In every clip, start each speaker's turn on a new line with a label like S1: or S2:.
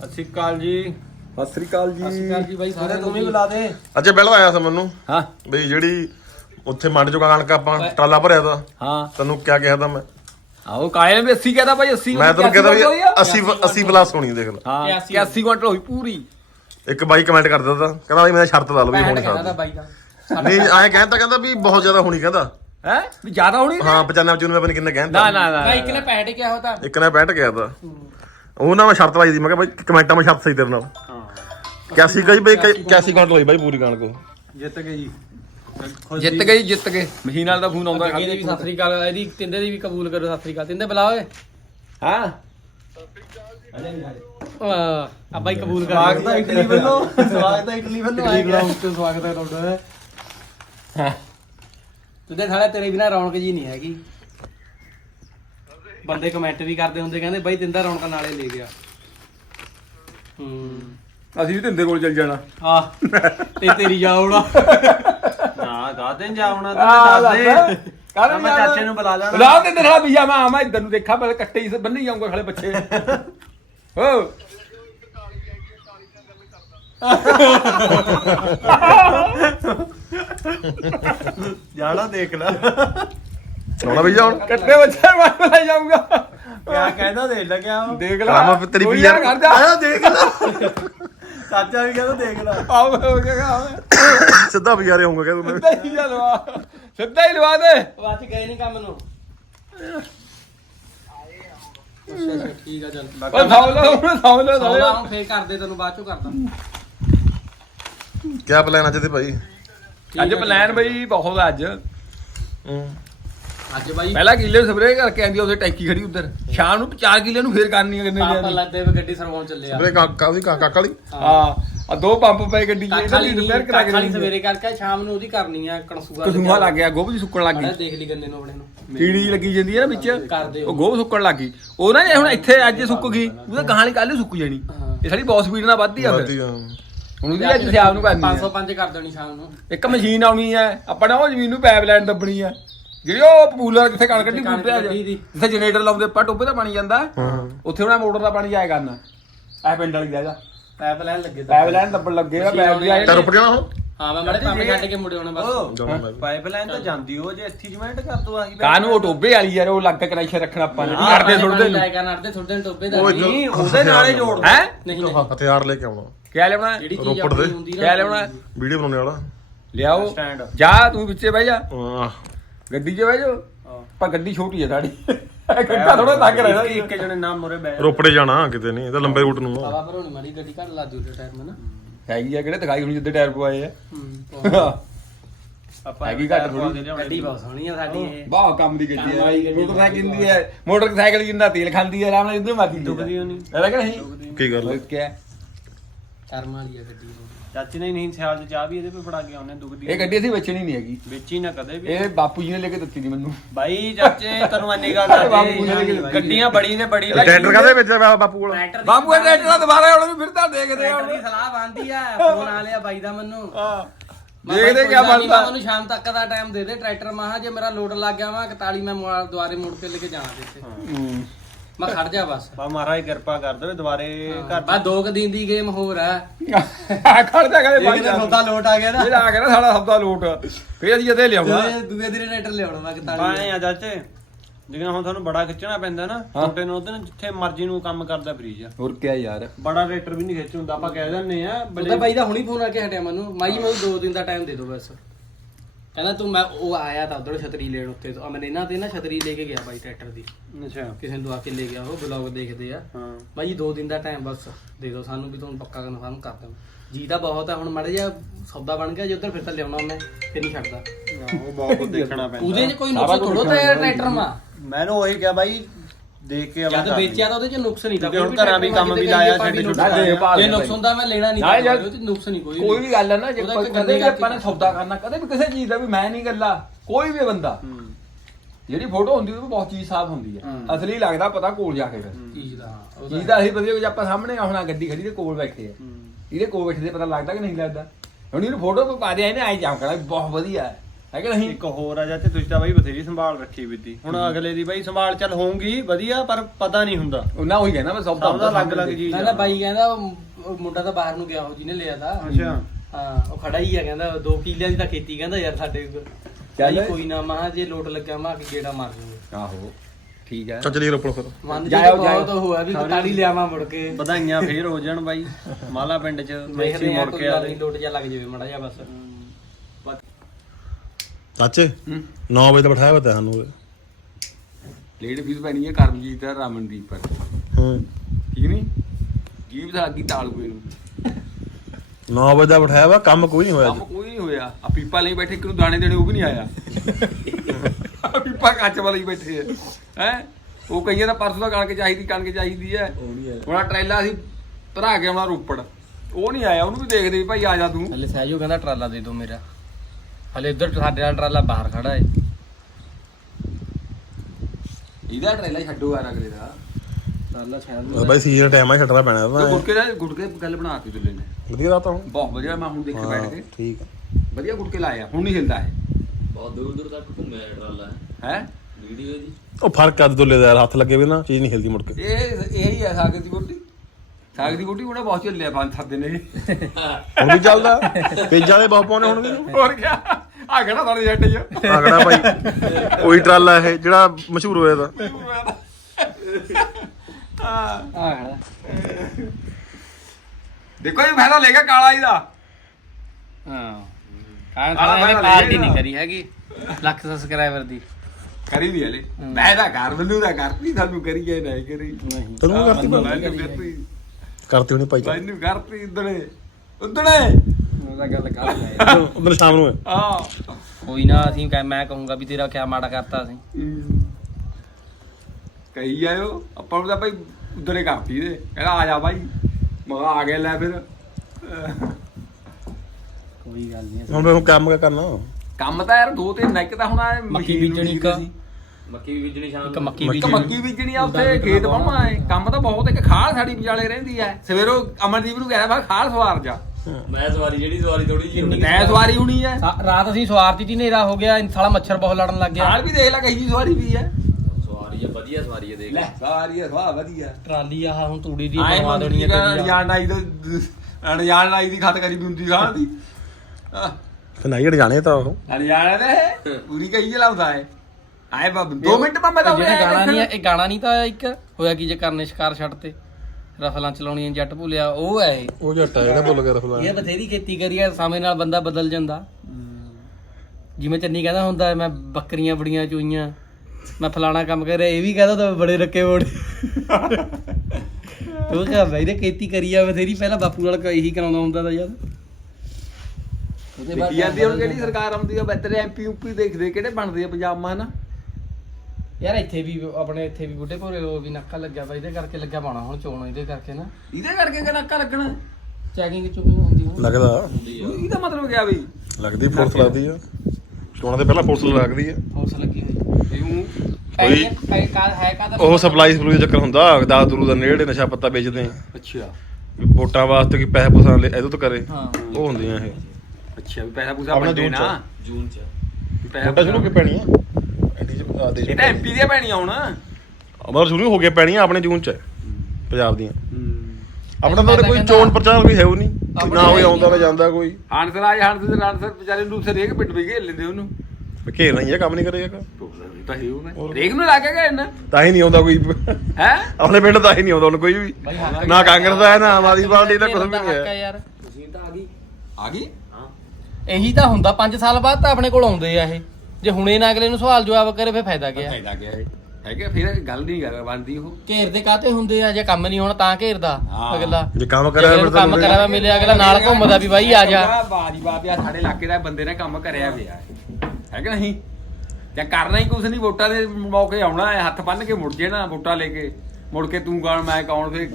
S1: ਸਤਿ ਸ਼੍ਰੀ ਅਕਾਲ ਜੀ।
S2: ਸਤਿ ਸ੍ਰੀ ਅਕਾਲ ਜੀ।
S3: ਜੀ ਬਾਈ
S1: ਸਾਰੇ ਤੂੰ ਵੀ ਬੁਲਾ ਦੇ।
S4: ਅੱਛਾ ਪਹਿਲਾਂ ਆਇਆ ਸੀ ਮੈਨੂੰ।
S2: ਹਾਂ।
S4: ਬਈ ਜਿਹੜੀ ਉੱਥੇ ਮੰਡ ਚੋਂ ਕਣਕ ਆਪਾਂ ਟਰਾਲਾ ਭਰਿਆ ਤਾ
S2: ਹਾਂ।
S4: ਤੈਨੂੰ ਕਿਆ ਕਿਹਾ ਤਾ ਮੈਂ?
S2: ਆਓ ਨੇ ਵੀ 80 ਕਹਦਾ ਭਾਈ 80
S4: ਮੈਂ ਤੈਨੂੰ ਕਹਿੰਦਾ ਵੀ
S2: 80
S4: 80 80 ਪਲੱਸ ਹੋਣੀ ਦੇਖ ਲੈ।
S2: ਹਾਂ
S3: 81
S2: 81 ਕੁਇੰਟਲ ਹੋਈ ਪੂਰੀ।
S4: ਇੱਕ ਬਾਈ ਕਮੈਂਟ ਕਰ ਦਿੱਤਾ ਤਾ ਕਹਿੰਦਾ ਵੀ ਮੈਂ ਸ਼ਰਤ ਲਾ ਲਓ ਵੀ ਹੋਣੀ
S3: ਕਹਿੰਦਾ
S4: ਸਕਦੀ
S3: ਬਾਈ ਦਾ।
S4: ਨਹੀਂ ਐਂ ਕਹਿੰਦਾ ਕਹਿੰਦਾ ਵੀ ਬਹੁਤ ਜ਼ਿਆਦਾ ਹੋਣੀ ਕਹਿੰਦਾ।
S2: ਹੈ? ਵੀ ਜ਼ਿਆਦਾ ਹੋਣੀ
S4: ਹਾਂ 95 ਚੋਂ ਮੈਂ ਪਤਾ ਨੀ ਕਿੰਨੇ ਕਹਿੰਦਾ
S2: ਨਾ ਨਾ ਨਾ
S3: ਇੱਕ ਨੇ 65 ਕਿਹਾ ਹੋਤਾ।
S4: ਇੱਕ ਨੇ 65 ਗਿਆ ਤਾ। ਉਹ ਨਾ ਮੈਂ ਸ਼ਰਤ ਲਾਈ ਦੀ ਮੈਂ ਕਿਹਾ ਬਾਈ ਕਮੈਂਟਾਂ ਮੈਂ ਸ਼ਰਤ ਸਹੀ ਤੇਰੇ ਨਾਲ। ਕਿਆਸੀ ਕਹੀ ਬਈ ਕਿਆਸੀ ਕਮੈਂਟ ਲਈ ਬਾਈ ਪੂਰੀ ਕਣਕ?
S1: ਜਿੱਤ ਗਏ ਜੀ
S2: ਜਿੱਤ ਗਏ ਜਿੱਤ ਗਏ। ਮਸ਼ੀਨ ਵਾਲਾ ਦਾ ਫੋਨ ਆਉਂਦਾ
S3: ਇਹਦੀ ਵੀ ਸਤਿ ਸ੍ਰੀ ਅਕਾਲ ਇਹਦੀ ਤਿੰਦੇ ਦੀ ਵੀ ਕਬੂਲ ਕਰੋ ਸਤਿ ਸ੍ਰੀ ਅਕਾਲ। ਤਿੰਦੇ ਬੁਲਾ ਓਏ।
S2: ਹਾਂ।
S3: ਆ ਬਾਈ ਕਬੂਲ ਕਰ
S1: ਸਵਾਗਤ ਹੈ ਇਟਲੀ ਵੱਲੋਂ। ਸਵਾਗਤ ਹੈ ਇਟਲੀ ਵੱਲੋਂ।
S3: ਇਟਲੀ ਬਲੌਗ ਤੋਂ ਸਵਾਗਤ ਹੈ ਤੁਹਾਡਾ। ਤੁੰਦੇ ਸਾਲੇ ਤੇਰੇ ਬਿਨਾ ਰੌਣਕ ਜੀ ਨਹੀਂ ਹੈਗੀ। ਬੰਦੇ ਕਮੈਂਟ ਵੀ ਕਰਦੇ ਹੁੰਦੇ ਕਹਿੰਦੇ ਬਾਈ ਤਿੰਦਾ ਰੌਣਕ ਨਾਲੇ ਲੈ ਗਿਆ। ਹੂੰ।
S2: ਅਸੀਂ ਵੀ ਤਿੰਦੇ ਕੋਲ ਚੱਲ ਜਾਣਾ।
S3: ਆ ਤੇ ਤੇਰੀ ਜਾਉਣਾ
S1: ਨਾ ਕਾਹਦੇ ਜਾਉਣਾ ਤਾਂ ਦੱਸ ਦੇ।
S2: ਕਾਹਦੇ
S1: ਮੈਂ ਚਾਚੇ ਨੂੰ ਬੁਲਾ ਲੈਣਾ।
S2: ਬੁਲਾ ਦੇ ਤੇਰਾ ਵੀ ਮੈਂ ਆਵਾਂ ਇਧਰ ਨੂੰ ਦੇਖਾਂ ਪਹਿਲੇ ਕੱਟੇ ਹੀ ਬੰਨੀ ਜਾਊਂਗਾ ਖਲੇ ਬੱਚੇ ਹੋ।
S1: ਜਾਣਾ ਦੇਖ ਲੈ।
S4: ਆਉਣਾ ਬਈ ਹੁਣ
S2: ਕੱਟੇ ਬੱਚੇ ਮੈਂ ਬੁਲਾ ਜਾਊਂਗਾ।
S1: ਕਿਆ ਕਹਿੰਦਾ ਦੇਖ ਲੱਗਿਆ ਉਹ
S2: ਦੇਖ ਲੈ।
S4: ਆਵਾਂ ਫਿਰ ਤੇਰੀ
S2: ਕੋਈ ਨਾ ਕਰ ਜਾ।
S1: ਆਇਆ ਦੇਖ ਲੈ। ਚਾਚਾ ਵੀ ਕਹਿੰਦਾ ਦੇਖ ਲੈ।
S2: ਆਓ ਹੋ ਗਿਆ
S4: ਸਿੱਧਾ ਬਜ਼ਾਰੇ ਆਉਂਗਾ ਕਹਿ ਤੂੰ
S2: ਸਿੱਧਾ ਹੀ ਲਵਾ। ਸਿੱਧਾ ਹੀ ਲਵਾ ਦੇ।
S3: ਬਾਅਦ ਚ ਗਏ ਨਹੀਂ ਕੰਮ ਨੂੰ। ਅੱਛਾ ਅੱਛਾ ਠੀਕ ਆ ਚੱਲ।
S2: ਉਹ ਥਾਉ ਲੋ ਹੁਣ ਲੋ
S3: ਹੁਣ ਫੇਰ ਕਰਦੇ ਤੈਨੂੰ ਬਾਅਦ ਚੋਂ ਕਰਦਾ।
S4: ਕਿਆ ਪਲਾਨ ਅੱਜ ਤੇ ਭਾਈ?
S2: ਅੱਜ ਪਲਾਨ ਬਈ ਬਹੁਤ ਆ ਅੱਜ।
S4: ਹੂੰ।
S3: ਅੱਜ ਬਾਈ।
S2: ਪਹਿਲਾ ਕਿੱਲੇ ਨੂੰ ਸਪਰੇਅ ਕਰਕੇ ਆਂਦੀ ਉਹਦੇ ਟੈਂਕੀ ਖੜੀ ਉੱਧਰ। ਸ਼ਾਮ ਨੂੰ 4 ਕਿੱਲੇ ਨੂੰ ਫੇਰ ਕਰਨੀ ਆ ਕਿੰਨੇ
S3: ਪਾਪਾ
S2: ਦਿਨ
S3: ਲੱਦੇ ਵੇ ਗੱਡੀ ਸਰਵਾਉਣ ਚੱਲੇ ਆ।
S4: ਵੀਰੇ ਕਾਕਾ ਦੀ ਕਾਕਾ ਵਾਲੀ?
S2: ਹਾਂ। ਆ ਦੋ ਪੰਪ ਪਏ ਗੱਡੀ 'ਚ
S3: ਕੱਖ ਵਾਲੀ
S2: ਰਿਪੇਅਰ ਕਰਾ ਕੇ
S3: ਵਾਲੀ ਸਵੇਰੇ ਕਰਕੇ ਸ਼ਾਮ ਨੂੰ ਉਹਦੀ ਕਰਨੀ ਆ ਕਣਸੂਆ
S2: ਕਸੂਆ ਲੱਗ ਗਿਆ ਗੋਭ ਦੀ ਸੁੱਕਣ ਲੱਗ ਗਈ।
S3: ਦੇਖ ਲਈ ਗੰਨੇ ਨੂੰ ਆਪਣੇ ਨੂੰ।
S2: ਕੀੜੀ ਜਿਹੀ ਲੱਗੀ ਜਾਂਦੀ ਹੈ ਨਾ ਵਿੱਚ।
S3: ਕਰਦੇ
S2: ਉਹ ਗੋਭ ਸੁੱਕਣ ਲੱਗ ਗਈ। ਉਹ ਨਾ ਜੇ ਹੁਣ ਇੱਥੇ ਅੱਜ ਸੁੱਕ ਗਈ ਉਹਦਾ ਕਹਾਣੀ ਕੱਲ ਸੁੱਕ ਜਾਣੀ। ਇਹ ਸਾਡੀ ਬਹੁਤ ਸਪੀਡ ਨਾਲ ਵੱਧਦੀ ਆ ਫਿਰ।
S4: ਵਧੀਆ
S2: ਹੁਣ ਉਹਦੀ ਅੱਜ ਸ਼ਾਮ ਨੂੰ ਕਰਨੀ ਆ।
S3: 505 ਕਰ ਦੇਣੀ ਸ਼ਾਮ ਨੂੰ।
S2: ਇੱਕ ਮਸ਼ੀਨ ਆਉਣੀ ਹੈ ਆਪਾਂ ਨੇ ਉਹ ਜ਼ਮੀਨ ਨੂੰ ਪਾਈਪ ਲਾਈਨ ਦੱਬਣੀ ਹੈ ਜਿਹੜੀ ਉਹ ਪੂਲਰ ਜਿੱਥੇ ਕਣਕ ਕੱਢੀ ਬੂਟੇ ਆ
S3: ਕੱਢੀ ਦੀ।
S2: ਜਿੱਥੇ ਜਨਰੇਟਰ ਲਾਉਂਦੇ ਆਪਾਂ ਟੋਬੇ ਦਾ ਪਾਣੀ ਜਾਂਦਾ। ਉੱਥੇ ਉਹਨਾਂ ਮੋਟਰ ਦਾ ਪਾਣੀ ਜਾਇਆ ਕਰਨਾ ਐ ਪਿੰਡ ਵਾਲੀ ਦਾ ਇਹਦਾ।
S3: ਪੈਪ ਲੈਣ ਲੱਗੇ ਤਾਂ।
S2: ਪਾਈਪ ਲਾਈਨ ਦੱਬਣ ਲੱਗੇਗਾ ਪਾਈਪ ਵੀ ਆਏ
S4: ਤਾਂ ਰੁਕ ਜਾਣਾ ਹੁਣ
S3: ਹਾਂ ਮੈਂ ਮੜੇ ਪੰਪ ਛੱਡ ਕੇ ਮੁੜੇ ਆਉਣਾ ਬਸ।
S4: ਵੀ।
S1: ਪਾਈਪਲਾਈਨ ਤਾਂ ਜਾਂਦੀ ਉਹ ਜੇ ਇੱਥੇ ਜਮੈਂਟ ਕਰ ਦੋ ਆਹੀ
S2: ਕਾਹਨੂੰ ਉਹ ਟੋਬੇ ਵਾਲੀ ਯਾਰ ਉਹ ਲੱਗ ਕਨੈਕਸ਼ਨ ਰੱਖਣਾ ਆਪਾਂ ਨੇ। ਕਰਦੇ ਦਿਨ
S3: ਲਾਇਆ ਕਰਨ ਅੜਦੇ ਥੋੜੇ ਦਿਨ ਟੋਬੇ ਦਾ।
S4: ਉਹ
S3: ਨਹੀਂ
S1: ਉਹਦੇ ਨਾਲੇ ਜੋੜ
S2: ਹੈ?
S3: ਨਹੀਂ
S4: ਹਥਿਆਰ ਲੈ ਕੇ ਆਉਣਾ।
S2: ਕਿਆ ਲੈਣਾ
S3: ਜਿਹੜੀ ਚੀਜ਼
S4: ਰੋਪੜ ਦੇ।
S3: ਆਪਣੀ ਹੁੰਦੀ ਨਾ।
S2: ਕਿਆ ਲਿਆਉਣਾ?
S4: ਵੀਡੀਓ ਬਣਾਉਣੇ ਵਾਲਾ।
S2: ਲਿਆਓ। ਜਾ ਤੂੰ ਵਿੱਚੇ ਬਹਿ ਜਾ। ਗੱਡੀ 'ਚ ਬਹਿ ਜਾ
S1: ਹਾਂ।
S2: ਪਰ ਗੱਡੀ ਛੋਟੀ ਹੈ ਸਾਡੀ। ਗੱਡਾ ਥੋੜਾ ਤੱਕ ਰਹਿਦਾ
S1: ਇੱਕ ਜਣੇ ਨਾਮ ਮੁਰੇ ਬੈ
S4: ਰੋਪੜੇ ਜਾਣਾ ਕਿਤੇ ਨਹੀਂ ਇਹ ਤਾਂ ਲੰਬੇ ਰੂਟ ਨੂੰ ਆ।
S3: ਹਵਾ ਭਰੋਣੀ ਮਾੜੀ ਗੱਡੀ ਘੱਟ ਲਾ ਦਿਓ ਟਾਇਰ ਮੈਂ ਨਾ
S2: ਹੈਗੀ ਆ ਕਿਹੜੇ ਦਿਖਾਈ ਹੁਣ ਜਿੱਦੇ ਟਾਇਰ ਪਵਾਏ ਆ।
S3: ਹੂੰ
S1: ਆਪਾਂ
S2: ਹੈਗੀ ਘੱਟ ਥੋੜੀ
S3: ਗੱਡੀ ਬਹੁਤ ਸੋਹਣੀ ਆ ਸਾਡੀ। ਇਹ
S2: ਬਾਹ ਕੰਮ ਦੀ ਗੱਡੀ ਹੈ ਮੋਟਰਸਾਈਕਲ ਦੀ ਹੈ ਮੋਟਰਸਾਈਕਲ ਜਿੰਦਾ ਤੇਲ ਖਾਂਦੀ ਹੈ ਆਰਾਮ ਨਾਲ ਇਧਰ ਮਾਤੀ
S1: ਦੁਖਦੀ ਨਹੀਂ।
S2: ਇਹਦਾ ਕਿ ਨਹੀਂ?
S4: ਕੀ ਗੱਲ
S2: ਕੀ
S3: ਕਰਮ ਵਾਲੀ ਆ ਗੱਡੀ ਉਹ।
S1: ਚਾਚੀ ਨੇ ਨਹੀਂ ਸਿਆਲ ਚ ਚਾਹ ਵੀ ਇਹਦੇ ਪੇ ਫੜਾ ਕੇ ਆਉਨੇ ਦੁਖਦੀ
S2: ਇਹ ਗੱਡੀ ਅਸੀਂ ਵੇਚਣੀ ਨਹੀਂ ਹੈਗੀ।
S1: ਵੇਚੀ ਨਾ ਕਦੇ ਵੀ।
S2: ਇਹ ਬਾਪੂ ਜੀ ਨੇ ਲੈ ਕੇ ਦਿੱਤੀ ਦੀ ਮੈਨੂੰ।
S1: ਬਾਈ ਚਾਚੇ ਤੈਨੂੰ ਇੰਨੀ ਗੱਲ
S2: ਬਾਪੂ ਨੇ
S1: ਦੱਸਦੀ
S2: ਲੇਕਿਨ
S1: ਗੱਡੀਆਂ ਬੜੀ ਨੇ ਬੜੀ
S4: ਟਰੈਕਟਰ ਕਾਹਦੇ ਵਿੱਚ ਆ ਬਾਪੂ ਕੋਲ?
S3: ਟਰੈਕਟਰ ਦੀ
S2: ਬਾਪੂ ਇਹ ਟਰੈਕਟਰ ਦਾ ਦੁਬਾਰਾ ਹੁਣ ਵੀ ਫਿਰਦਾ ਦੇਖਦੇ
S3: ਟਰੈਕਟਰ ਦੀ
S2: ਆ
S3: ਸਲਾਹ ਬੰਦੀ ਆ ਫੋਨ ਆ ਲਿਆ ਬਾਈ ਦਾ ਮੈਨੂੰ। ਮੈਂ
S2: ਦੇਖਦੇ
S3: ਬਾਈ
S2: ਕਿਆ
S3: ਗੱਲ ਨੀ,
S2: ਬਣਦਾ।
S3: ਮੈਂ ਮੈਨੂੰ ਸ਼ਾਮ ਤੱਕ ਦਾ ਟਾਈਮ ਦੇ ਦੇ। ਟਰੈਕਟਰ ਮਹਾ ਜੇ ਮੇਰਾ ਲੋਡ ਲੱਗ ਗਿਆ ਵਾ 41 ਮੈਂ ਮੁੜ- ਦੁਬਾਰੇ ਮੁੜ ਕੇ ਲੈ ਕੇ ਜਾਣਾ ਤੇ ਇੱਥੇ। ਮੈਂ ਖੜ ਜਾ ਬਸ।
S1: ਬਾ ਮਹਾਰਾਜ ਕਿਰਪਾ ਕਰ ਦੇਵੇ ਦੁਬਾਰੇ ਘਰ
S3: ਬਸ ਦੋ ਕੁ ਦਿਨ ਦੀ ਗੇਮ ਹੋਰ ਆ।
S2: ਖੜ ਜਾ ਕਰੇ ਬਾਈ
S3: ਕਿਤੇ ਸੌਦਾ ਲੋਟ ਆ ਗਿਆ ਨਾ।
S2: ਜਿਹੜਾ ਆ ਗਿਆ ਨਾ ਸਾਡਾ ਸੌਦਾ ਲੋਟ ਫੇਰ ਅਸੀਂ ਜਦੇ ਲਿਆਉਂਗਾ
S3: ਦੂਏ ਦੂਏ ਦਿਨ ਟਰੈਕਟਰ ਲਿਆਉਣਾ ਮੈਂ 41
S1: ਬਾਏ ਆ ਚਾਚੇ ਜਿਵੇਂ ਹੁਣ ਤੁਹਾਨੂੰ ਬੜਾ ਖਿੱਚਣਾ ਪੈਂਦਾ ਨਾ ਛੋਟੇ ਨੂੰ ਉਹਦੇ ਨਾਲ ਜਿੱਥੇ ਮਰਜ਼ੀ ਨੂੰ ਕੰਮ ਕਰਦਾ ਫਰੀਜ। ਆ
S2: ਹੋਰ ਕੀ ਯਾਰ।
S1: ਬੜਾ ਟਰੈਕਟਰ ਵੀ ਨਹੀਂ ਖਿੱਚ ਹੁੰਦਾ ਆਪਾਂ ਕਹਿ ਦਿੰਨੇ ਆ
S3: ਉਹਦਾ ਬਾਈ ਦਾ ਹੁਣੀ ਫੋਨ ਆ ਕੇ ਹਟਿਆ ਮੈਨੂੰ। ਮਾਈ ਮੈਨੂੰ ਦੋ ਦਿਨ ਦਾ ਟਾਈਮ ਦੇ ਦਿਓ ਬਸ। ਕਹਿੰਦਾ ਤੂੰ ਮੈਂ ਉਹ ਆਇਆ ਤਾਂ ਉਧਰ ਛਤਰੀ ਲੈਣ ਉੱਤੇ ਤੋਂ। ਮੈਂ ਇਹਨਾਂ ਤੇ ਨਾ ਛਤਰੀ ਲੈ ਕੇ ਗਿਆ ਬਾਈ ਟਰੈਕਟਰ ਦੀ।
S1: ਅੱਛਾ।
S3: ਕਿਸੇ ਨੂੰ ਆ ਕੇ ਲੈ ਗਿਆ ਉਹ ਬਲੌਗ ਦੇਖਦੇ ਆ।
S1: ਹਾਂ।
S3: ਬਾਈ ਦੋ ਦਿਨ ਦਾ ਟਾਈਮ ਬਸ ਦੇ ਦਿਓ ਸਾਨੂੰ ਵੀ ਤੁਹਾਨੂੰ ਪੱਕਾ ਕਨਫਰਮ ਕਰ ਦਾਂ। ਜੀ ਤਾਂ ਬਹੁਤ ਆ ਹੁਣ ਮੜੇ ਜਿਹਾ ਸੌਦਾ ਬਣ ਗਿਆ ਜੇ ਉਧਰ ਫਿਰ ਤਾਂ ਲਿਆਉਣਾ ਉਹਨੇ ਫਿਰ ਨਹੀਂ ਛੱਡਦਾ।
S1: ਉਹ ਬਹੁਤ ਦੇਖਣਾ ਪੈਂਦਾ
S3: ਉਹਦੇ 'ਚ ਕੋਈ ਨੁਕਸ ਥੋੜੋ ਤਾਂ ਯਾਰ ਟਰੈਕਟਰ ਮਾ
S1: ਮੈਨੂੰ ਉਹੀ ਕਿਹਾ ਬਾਈ ਦੇਖ ਕੇ
S3: ਜਦ ਵੇਚਿਆ ਤਾਂ ਉਹਦੇ 'ਚ ਨੁਕਸ ਨਹੀਂ ਤਾਂ
S1: ਕਿਉਂਕਿ ਹੁਣ ਘਰਾਂ ਵੀ ਕੰਮ ਵੀ ਲਾਇਆ ਛੱਡੇ ਛੁੱਟੇ
S2: ਦੇ
S3: ਜੇ ਨੁਕਸ ਹੁੰਦਾ ਮੈਂ ਲੈਣਾ ਨਹੀਂ ਤਾਂ ਉਹਦੇ 'ਚ ਨੁਕਸ ਨਹੀਂ ਕੋਈ।
S2: ਕੋਈ ਵੀ ਗੱਲ ਹੈ ਨਾ ਜੇ ਕਦੇ ਵੀ
S3: ਗੰਦੇ
S2: ਆਪਾਂ ਨੇ ਸੌਦਾ ਕਰਨਾ ਕਦੇ ਵੀ ਕਿਸੇ ਚੀਜ਼ ਦਾ ਵੀ ਮੈਂ ਨਹੀਂ ਗੱਲਾ ਕੋਈ ਵੀ ਬੰਦਾ। ਜਿਹੜੀ ਫੋਟੋ ਹੁੰਦੀ ਉਹ ਬਹੁਤ ਚੀਜ਼ ਸਾਫ਼ ਹੁੰਦੀ ਹੈ। ਅਸਲੀ ਲੱਗਦਾ ਪਤਾ ਕੋਲ ਜਾ ਕੇ ਫਿਰ।
S3: ਚੀਜ਼ ਦਾ
S2: ਚੀਜ਼ ਦਾ ਅਸੀਂ ਵਧੀਆ ਜੇ ਆਪਾਂ ਸਾਹਮਣੇ ਆਉਣਾ ਗੱਡੀ ਖੜੀ ਦੇ ਕੋਲ ਬੈਠੇ ਆ।
S1: ਹੂੰ।
S2: ਇਹਦੇ ਕੋਲ ਬੈਠੇ ਦੇ ਪਤਾ ਲੱਗਦਾ ਕਿ ਨਹੀਂ ਲੱਗਦਾ। ਹੁਣ ਇਹਨੂੰ ਫੋਟੋ ਪਾ ਦਿਆ ਇਹਨੇ ਆਈ ਜਾਮ ਕਰਾ ਬਹੁਤ ਵਧੀਆ। ਹੈ ਹੈ ਕਿ ਨਹੀਂ?
S1: ਇੱਕ ਹੋਰ ਆ ਜਾਂਦੇ ਤੁਸੀਂ ਤਾਂ ਬਾਈ ਬਥੇਰੀ ਸੰਭਾਲ ਰੱਖੀ ਵੀਦੀ ਹੁਣ ਅਗਲੇ ਦੀ ਬਾਈ ਸੰਭਾਲ ਚੱਲ ਹੋਊਗੀ ਵਧੀਆ ਪਰ ਪਤਾ ਨਹੀਂ ਹੁੰਦਾ।
S2: ਉਹਨਾਂ ਉਹੀ ਕਹਿੰਦਾ ਮੈਂ ਸਭ
S1: ਸਭ ਦਾ ਅਲੱਗ ਅਲੱਗ ਚੀਜ਼
S3: ਕਹਿੰਦਾ ਬਾਈ ਕਹਿੰਦਾ ਉਹ ਉਹ ਮੁੰਡਾ ਤਾਂ ਬਾਹਰ ਨੂੰ ਗਿਆ ਉਹ ਜਿਹਨੇ ਲਿਆ ਤਾ।
S1: ਅੱਛਾ।
S3: ਹਾਂ। ਉਹ ਖੜਾ ਹੀ ਆ ਕਹਿੰਦਾ ਦੋ ਕਿੱਲਿਆਂ ਦੀ ਤਾਂ ਖੇਤੀ ਕਹਿੰਦਾ ਯਾਰ ਸਾਡੇ ਕੋਲ।
S2: ਚੱਲ।
S3: ਕੋਈ ਨਾ ਮਹਾ ਜੇ ਲੋਟ ਲੱਗਿਆ ਮਾ ਕਿ ਗੇੜਾ ਮਾਰ ਦੂੰਗੇ
S2: ਆਹੋ ਠੀਕ ਹੈ
S4: ਚੱਲ ਚਲੀ ਰੋਪੜ ਫਿਰ।
S3: ਮਨ ਜੀ
S2: ਜਾਇਓ,
S3: ਬਹੁਤ
S2: ਜਾਇਓ।
S3: ਹੋਇਆ ਵੀ ਤਾੜੀ ਲਿਆਵਾਂ ਮੁੜ ਕੇ।
S1: ਵਧਾਈਆਂ ਫੇਰ ਹੋ ਜਾਣ ਬਾਈ। ਮਾਲਾ ਪਿੰਡ ਚ
S3: ਦੇਖਦੇ ਆ
S1: ਮੁੜ
S3: ਕੋਈ
S1: ਕੇ
S3: ਗੱਲ
S1: ਆ
S3: ਨਹੀਂ ਲੋਟ ਜਾ ਲੱਗ ਜਾਵੇ ਮੜਾ ਜਾ ਬਸ।
S4: ਚਾਚੇ
S2: ਹੂੰ
S4: 9 ਵਜੇ ਦਾ ਬਿਠਾਇਆ ਹੋਇਆ ਸਾਨੂੰ।
S2: ਲੇਟ ਫੀਸ ਪੈਣੀ ਹੈ ਕਰਮਜੀਤ ਤੇ ਰਮਨਦੀਪ ਪਰ।
S4: ਹੂੰ।
S2: ਠੀਕ ਨਹੀਂ? ਜੀਬ ਦਾ ਅੱਗੀ ਤਾਲੂਏ ਨੂੰ?
S4: 9 ਵਜੇ ਦਾ ਬਿਠਾਇਆ ਵਾ ਕੰਮ ਕੋਈ ਨਹੀਂ ਹੋਇਆ
S2: ਕੰਮ ਕੋਈ ਨਹੀਂ ਹੋਇਆ। ਆ ਪੀਪਾ ਲਈ ਬੈਠੇ ਕਿਨੂੰ ਦਾਣੇ ਦੇਣੇ ਉਹ ਵੀ ਨਹੀਂ ਆਇਆ। ਆਹ ਪੀਪਾ ਕੱਚ ਵਾਲੀ ਬੈਠੇ ਹੈ ਹੈ? ਉਹ ਕਈਆਂ ਦਾ ਪਰਸੋਂ ਦਾ ਕਣਕ ਚਾਹੀਦੀ ਕਣਕ ਚਾਹੀਦੀ ਹੈ ਹੁਣ ਆਹ ਟਰੈਲਾ ਅਸੀਂ ਭਰਾ ਕੇ ਆਉਣਾ ਰੋਪੜ। ਉਹ ਨਹੀਂ ਆਇਆ ਉਹਨੂੰ ਵੀ ਦੇਖਦੇ ਵੀ ਭਾਈ ਆ ਜਾ ਤੂੰ।
S3: ਹਲੇ ਸਹਿਜੋ ਕਹਿੰਦਾ ਟਰਾਲਾ ਦੇ ਦਿਓ ਮੇਰਾ। ਹਲੇ ਇੱਧਰ ਸਾਡੇ ਨਾਲ ਟਰਾਲਾ ਬਾਹਰ ਖੜਾ ਏ।
S2: ਇਹਦਾ ਟਰੈਲਾ ਛੱਡੋ ਯਾਰ ਅਗਲੇ ਦਾ।
S3: ਟਰਾਲਾ ਸ਼ਾਇਦ
S4: ਬਾਈ ਸੀਜ਼ਨ ਟਾਈਮ ਆ ਛੱਡਣਾ ਪੈਣਾ
S2: ਉਹ ਗੁਟਕੇ ਦਾ ਗੁਟਕੇ ਦੀ ਗੱਲ ਬਣਾਤੀ ਦੁੱਲੇ ਨੇ।
S4: ਵਧੀਆ ਰਾਤ ਹੁਣ।
S2: ਬਹੁਤ ਵਧੀਆ ਮੈਂ ਹੁਣ ਦੇਖੇ
S4: ਹਾਂ
S2: ਬੈਠ ਕੇ।
S4: ਠੀਕ ਆ।
S2: ਵਧੀਆ ਗੁਟਕੇ ਲਾਇਆ ਹੁਣ ਨਹੀਂ ਹਿਲਦਾ ਹੈ
S5: ਬਹੁਤ ਦੂਰ ਦੂਰ ਤੱਕ ਘੁੰਮਿਆ ਟਰਾਲਾ
S2: ਹੈ।
S5: ਵੀਡੀਓ ਦੀ
S4: ਉਹ ਫ਼ਰਕ ਆ ਦੁੱਲੇ ਦਾ ਯਾਰ, ਹੱਥ ਲੱਗੇ ਵੀ ਨਾ ਚੀਜ਼ ਨਹੀਂ ਹਿਲਦੀ ਮੁੜ ਕੇ।
S2: ਇਹ ਇਹ ਹੀ ਹੈ ਸਾਗ ਦੀ ਬੋਟੀ। ਸਾਗ ਦੀ ਬੋਟੀ ਉਹਨੇ ਬਹੁਤ ਚੱਲਿਆ ਪੰਜ ਸੱਤ ਦਿਨ। ਇਹ
S4: ਹੁਣ ਵੀ ਚੱਲਦਾ। ਪੇਜਾਂ ਦੇ ਬਹੁਤ ਪਾਉਣੇ ਹੁਣ ਵੀ
S2: ਹੋਰ ਕੀ। ਆ ਤੁਹਾਡੇ ਜੱਟ ਚ
S4: ਆਗੜਾ ਬਾਈ ਉਹੀ ਟਰਾਲਾ ਇਹ ਜਿਹੜਾ ਮਸ਼ਹੂਰ ਹੋਇਆ ਦਾ
S2: ਹਾਂ
S3: ਆ ਖੜਾ
S2: ਦੇਖੋ ਇਹ ਫਾਇਦਾ ਲੈ ਗਿਆ ਕਾਲਾ ਇਹਦਾ
S3: ਹਾਂ। ਕਾਹਨ
S2: ਆਲਾ
S3: ਤਾਂ
S2: ਪਹਿਲਾਂ
S3: ਪਾਰਟੀ
S2: ਲੈ
S3: ਨਹੀਂ। ਕਰੀ ਹੈਗੀ ਲੱਖ ਸਬਸਕ੍ਰਾਈਬਰ ਦੀ।
S2: ਕਰੀ ਦੀ ਹਲੇ। ਮੈਂ ਤਾਂ ਘਰ ਮੈਨੂੰ ਤਾਂ ਕਰਤੀ ਤੁਹਾਨੂੰ ਕਰੀ ਗਏ ਨਹੀਂ ਕਰੀ।
S3: ਨਹੀਂ।
S4: ਤੈਨੂੰ ਕਰਤੀ?
S2: ਮੈਨੂੰ ਕਰਤੀ।
S4: ਕਰਤੀ ਹੋਣੀ ਭਾਈ
S2: ਮੈਨੂੰ ਕਰਤੀ ਉਦਣੇ ਉਦਣੇ
S3: ਉਹਦਾ ਗੱਲ ਕਰ ਲੈ
S4: ਉਧਰ ਸ਼ਾਮ ਨੂੰ ਹੈ।
S2: ਆ
S3: ਕੋਈ ਨਾ ਅਸੀਂ ਕਹਿ ਮੈਂ ਕਹੂੰਗਾ ਵੀ ਤੇਰਾ ਕਿਆ ਮਾੜਾ ਕਰਤਾ ਅਸੀਂ।
S2: ਕਹੀ ਆਇਓ ਆਪਾਂ ਨੂੰ ਤਾਂ ਭਾਈ ਉਧਰੇ ਕਰਤੀ ਦੇ ਕਹਿੰਦਾ ਆ ਜਾ ਭਾਈ। ਮੈਂ ਕਿਹਾ ਆ ਗਿਆ ਲੈ ਫਿਰ।
S3: ਕੋਈ ਗੱਲ ਨਹੀਂ
S4: ਹੁਣ ਫਿਰ ਕੰਮ ਕਿਆ ਕਰਨਾ?
S2: ਕੰਮ ਤਾਂ ਯਾਰ ਦੋ ਤਿੰਨ ਇੱਕ ਤਾਂ ਹੁਣ ਆਹ
S3: ਮੱਕੀ
S2: ਮਸ਼ੀਨ
S3: ਬੀਜਣੀ ਇੱਕ।
S2: ਸੀ।
S5: ਮੱਕੀ ਵੀ ਬੀਜਣੀ ਸ਼ਾਮ
S3: ਇੱਕ
S5: ਨੂੰ।
S3: ਮੱਕੀ
S2: ਇੱਕ
S3: ਬੀਜਣੀ।
S2: ਮੱਕੀ ਬੀਜਣੀ ਆ ਉੱਥੇ ਖੇਤ ਪਾਉਣਾ। ਹੈ ਕੰਮ ਤਾਂ ਬਹੁਤ ਇੱਕ ਖਾਲ ਸਾਡੀ ਵਿਚਾਲੇ ਰਹਿੰਦੀ ਹੈ ਸਵੇਰੋਂ ਅਮਰਦੀਪ ਨੂੰ ਕਹਿਆ ਮੈਂ ਖਾਲ ਸਵਾਰ ਜਾ।
S5: ਮੈਂ ਸਵਾਰੀ ਜਿਹੜੀ ਸਵਾਰੀ ਥੋੜੀ ਜਿਹੀ
S2: ਤੈ ਸਵਾਰੀ ਹੋਣੀ ਹੈ
S3: ਸਾ- ਰਾਤ ਅਸੀਂ ਸਵਾਰਤੀ ਤੀ ਹਨੇਰਾ ਹੋ ਗਿਆ ਸਾਲਾ ਮੱਛਰ ਬਹੁਤ ਲੜਨ ਲੱਗ ਗਿਆ।
S2: ਖਾਲ ਵੀ ਦੇਖ ਲੈ ਕਹੀ ਜੀ ਸਵਾਰੀ ਵੀ ਹੈ
S5: ਸਵਾਰੀ ਆ ਵਧੀਆ ਸਵਾਰੀ ਆ ਦੇਖ।
S2: ਲੈ ਸਵਾਰੀ ਹੈ ਸਵਾ ਵਧੀਆ।
S3: ਟਰਾਲੀ ਆਹ ਹੁਣ ਤੂੜੀ ਦੀ
S2: ਆਏ
S3: ਬਣਵਾ ਦੇਣੀ ਹੈ ਤੇਰੀ ਆਹ।
S2: ਅਣਜਾਣ ਨਾਈ ਦਾ ਅਣਜਾਣ ਨਾਈ ਦੀ ਖਤ ਕਰੀ ਵੀ ਹੁੰਦੀ ਖਾਂ ਦੀ।
S4: ਫਿਰ ਨਹੀਂ ਜਾਣੇ ਤਾਂ ਉਹ।
S2: ਅਣਜਾਣ ਦੇ ਪੂਰੀ ਕਹੀ ਚਲਾਉਂਦਾ ਹੈ ਆਏ ਬਾਬ 2 ਮਿੰਟ ਮੈਂ ਤਾਂ
S3: ਜਿਹੜਾ ਗਾਣਾ ਨਹੀਂ ਇਹ ਗਾਣਾ ਨਹੀਂ ਤਾਂ ਇੱਕ ਹੋਇਆ ਕੀ ਜੇ ਕਰਨੇ ਸ਼ਿਕਾਰ ਛੱਡ ਤੇ। ਰਫਲਾਂ ਚਲਾਉਣੀਆਂ ਜੱਟ ਭੁੱਲਿਆ ਉਹ ਹੈ ਇਹ।
S4: ਉਹ ਜੱਟ ਹੈ ਜਿਹੜਾ ਭੁੱਲ ਗਿਆ ਰਫਲਾ
S3: ਇਹ ਬਥੇਰੀ ਖੇਤੀ ਕਰੀ ਆ ਸਮੇਂ ਨਾਲ ਬੰਦਾ ਬਦਲ ਜਾਂਦਾ। ਜਿਵੇਂ ਚੰਨੀ ਕਹਿੰਦਾ ਹੁੰਦਾ ਮੈਂ ਬੱਕਰੀਆਂ ਬੜੀਆਂ ਚੋਈਆਂ ਮੈਂ ਫਲਾਣਾ ਕੰਮ ਕਰ ਰਿਹਾ ਇਹ ਵੀ ਕਹਿੰਦਾ ਤਾਂ ਬੜੇ ਰੱਕੇ ਬੋੜੇ। ਉਹ ਕਹਾ ਬਈ ਨੇ ਖੇਤੀ ਕਰੀ ਆ ਬਥੇਰੀ ਪਹਿਲਾਂ ਬਾਪੂ ਨਾਲ ਇਹੀ ਕਰਾਉਂਦਾ ਹੁੰਦਾ ਤਾਂ ਯਾਰ। ਉਹਦੇ ਬਾਅਦ
S2: ਜਾਂਦੀ ਹੁਣ ਕਿਹੜੀ ਸਰਕਾਰ ਆਉਂਦੀ ਆ ਬਿਹਤਰ ਐਮਪੀ ਯੂਪੀ ਦੇਖਦੇ ਕਿਹੜੇ ਬਣਦੇ ਆ ਪੰਜਾਬ ਮਾ ਨਾ
S3: ਯਾਰ ਇੱਥੇ ਵੀ ਆਪਣੇ ਇੱਥੇ ਵੀ ਬੁੱਢੇ ਭੋਰੇ ਉਹ ਵੀ ਨੱਕਾ ਲੱਗਿਆ ਵਾ ਇਹਦੇ ਕਰਕੇ ਲੱਗਿਆ ਪਾਉਣਾ ਹੁਣ ਚੋਣ ਇਹਦੇ ਕਰਕੇ ਨਾ।
S2: ਇਹਦੇ ਕਰਕੇ ਕਿ ਨੱਕਾ ਲੱਗਣਾ?
S3: ਚੈਕਿੰਗ ਚੁਕਿੰਗ ਹੁੰਦੀ ਹੁਣ
S4: ਲੱਗਦਾ।
S2: ਇਹਦਾ ਮਤਲਬ ਕਿਆ ਬਈ
S4: ਲੱਗਦੀ ਫੋਰਸ ਲੱਗਦੀ ਆ। ਚੋਣਾਂ ਦੇ ਪਹਿਲਾਂ ਫੋਰਸ ਲੱਗਦੀ ਆ।
S3: ਫੋਰਸ ਲੱਗੀ ਹੋਈ।
S2: ਇਹ ਊਂ
S4: ਕੋਈ-
S3: ਹੈ ਕਾ ਹੈ ਕਾ
S4: ਉਹ ਸਪਲਾਈ ਸਪਲੂਈ ਦਾ ਚੱਕਰ ਹੁੰਦਾ ਦਾਲ ਦਰੂ ਦਾ ਨੇੜੇ ਨਸ਼ਾ ਪੱਤਾ ਵੇਚਦੇ ਆ।
S2: ਅੱਛਾ।
S4: ਵੀ ਵੋਟਾਂ ਵਾਸਤੇ ਕੀ ਪੈਸੇ ਪੂਸਾ ਲੈ ਇਹਦੇ ਤੋਂ ਕਰੇ।
S3: ਹਾਂ।
S4: ਉਹ ਹੁੰਦੀਆਂ ਇਹ।
S2: ਅੱਛਾ ਵੀ ਪੈਸਾ ਪੂਸਾ
S4: ਆਪਣਾ
S2: ਵੰਡੇ
S4: ਜੂਨ ਚ।
S2: ਨਾ
S5: ਜੂਨ ਚ
S2: ਵੀ ਪੈਸਾ
S4: ਸ਼ੁਰੂ ਕਿ ਚ ਆ ਦੇਸ਼
S2: ਇਹ ਤਾਂ ਐਮਪੀ ਦੀਆਂ ਪੈਣੀਆਂ ਹੁਣ।
S4: ਅਮਰ ਸ਼ੁਰੂ ਹੋ ਗਿਆ ਪੈਣੀਆਂ ਆਪਣੇ ਜੂਨ ਚ ਪੰਜਾਬ ਦੀਆਂ। ਆਪਣਾ ਤਾਂ ਕੋਈ ਚੋਣ ਪ੍ਰਚਾਰ ਵੀ ਹੈ ਉਹ ਨਹੀਂ ਕੋਈ ਨਾ ਕੋਈ ਆਉਂਦਾ ਨਾ ਜਾਂਦਾ ਕੋਈ।
S2: ਹਾਨਸਰ ਆਏ ਹਾਨਸਰ ਦੇ ਹਾਨਸਰ ਵਿਚਾਰੇ ਨੂੰ ਸਰੇਕ ਪਿੰਡ ਵੀ ਘੇਰ ਲੈਂਦੇ ਉਹਨੂੰ।
S4: ਘੇਰਨਾ ਹੀ ਆ ਕੰਮ ਨਹੀਂ ਕਰੇਗਾ।
S2: ਤਾਂ ਹੀ ਉਹ ਰੇਕ ਨੂੰ ਲਾ ਕੇ ਗਏ ਨਾ।
S4: ਤਾਂ ਹੀ ਨਹੀਂ ਆਉਂਦਾ ਕੋਈ।
S2: ਹੈ?
S4: ਆਪਣੇ ਪਿੰਡ ਤਾਂ ਹੀ ਨਹੀਂ ਆਉਂਦਾ ਕੋਈ ਵੀ। ਨਾ ਕਾਂਗਰਸ ਦਾ ਹੈ ਨਾ ਆਮ ਆਦਮੀ ਪਾਰਟੀ ਦਾ ਕੁਝ ਵੀ ਨਹੀਂ ਹੈ।
S3: ਯਾਰ।
S5: ਤੁਸੀਂ ਤਾਂ ਆ ਗਈ।
S2: ਆ ਗਈ?
S5: ਹਾਂ
S3: ਇਹੀ ਤਾਂ ਹੁੰਦਾ 5 ਸਾਲ ਬਾਅਦ ਤਾਂ ਆਪਣੇ ਕੋਲ ਆਉਂਦੇ ਆ ਇਹ। ਜੇ ਹੁਣੇ ਨਾ ਅਗਲੇ ਨੂੰ ਸਵਾਲ ਜਵਾਬ ਕਰੇ ਫਿਰ ਫਾਇਦਾ ਕੀ ਆ
S2: ਫਾਇਦਾ ਗਿਆ ਹੈ ਹੈਗੇ ਫਿਰ ਗੱਲ ਨਹੀਂ ਕਰ ਬਣਦੀ ਉਹ।
S3: ਘੇਰਦੇ ਕਾਤੇ ਹੁੰਦੇ ਆ? ਜੇ ਕੰਮ ਨਹੀਂ ਹੋਣਾ ਤਾਂ ਘੇਰਦਾ
S2: ਹਾਂ।
S3: ਅਗਲਾ।
S4: ਜੇ ਕੰਮ
S3: ਜੇ
S4: ਕਰਿਆ ਫਿਰ
S3: ਨੂੰ
S4: ਤਾਂ
S3: ਕੰਮ ਕਰਿਆ ਵਾ ਮਿਲਿਆ। ਅਗਲਾ ਨਾਲ ਘੁੰਮਦਾ ਵੀ ਬਾਈ ਆ ਜਾ।
S2: ਬਾਜੀ ਬਾਤ ਆ ਸਾਡੇ ਇਲਾਕੇ ਦਾ ਬੰਦੇ ਨੇ ਕੰਮ ਕਰਿਆ ਪਿਆ ਹੈ ਹੈ ਕਿ ਨਹੀਂ? ਜਾਂ ਕਰਨਾ ਹੀ ਕੁਛ ਨਹੀਂ ਵੋਟਾਂ ਦੇ ਮੌਕੇ ਆਉਣਾ ਹੈ ਹੱਥ ਬੰਨ ਕੇ ਮੁੜ ਜਾਣਾ ਵੋਟਾਂ ਲੈ ਕੇ। ਮੁੜ ਕੇ ਤੂੰ ਕੌਣ ਮੈਂ ਕੌਣ ਫਿਰ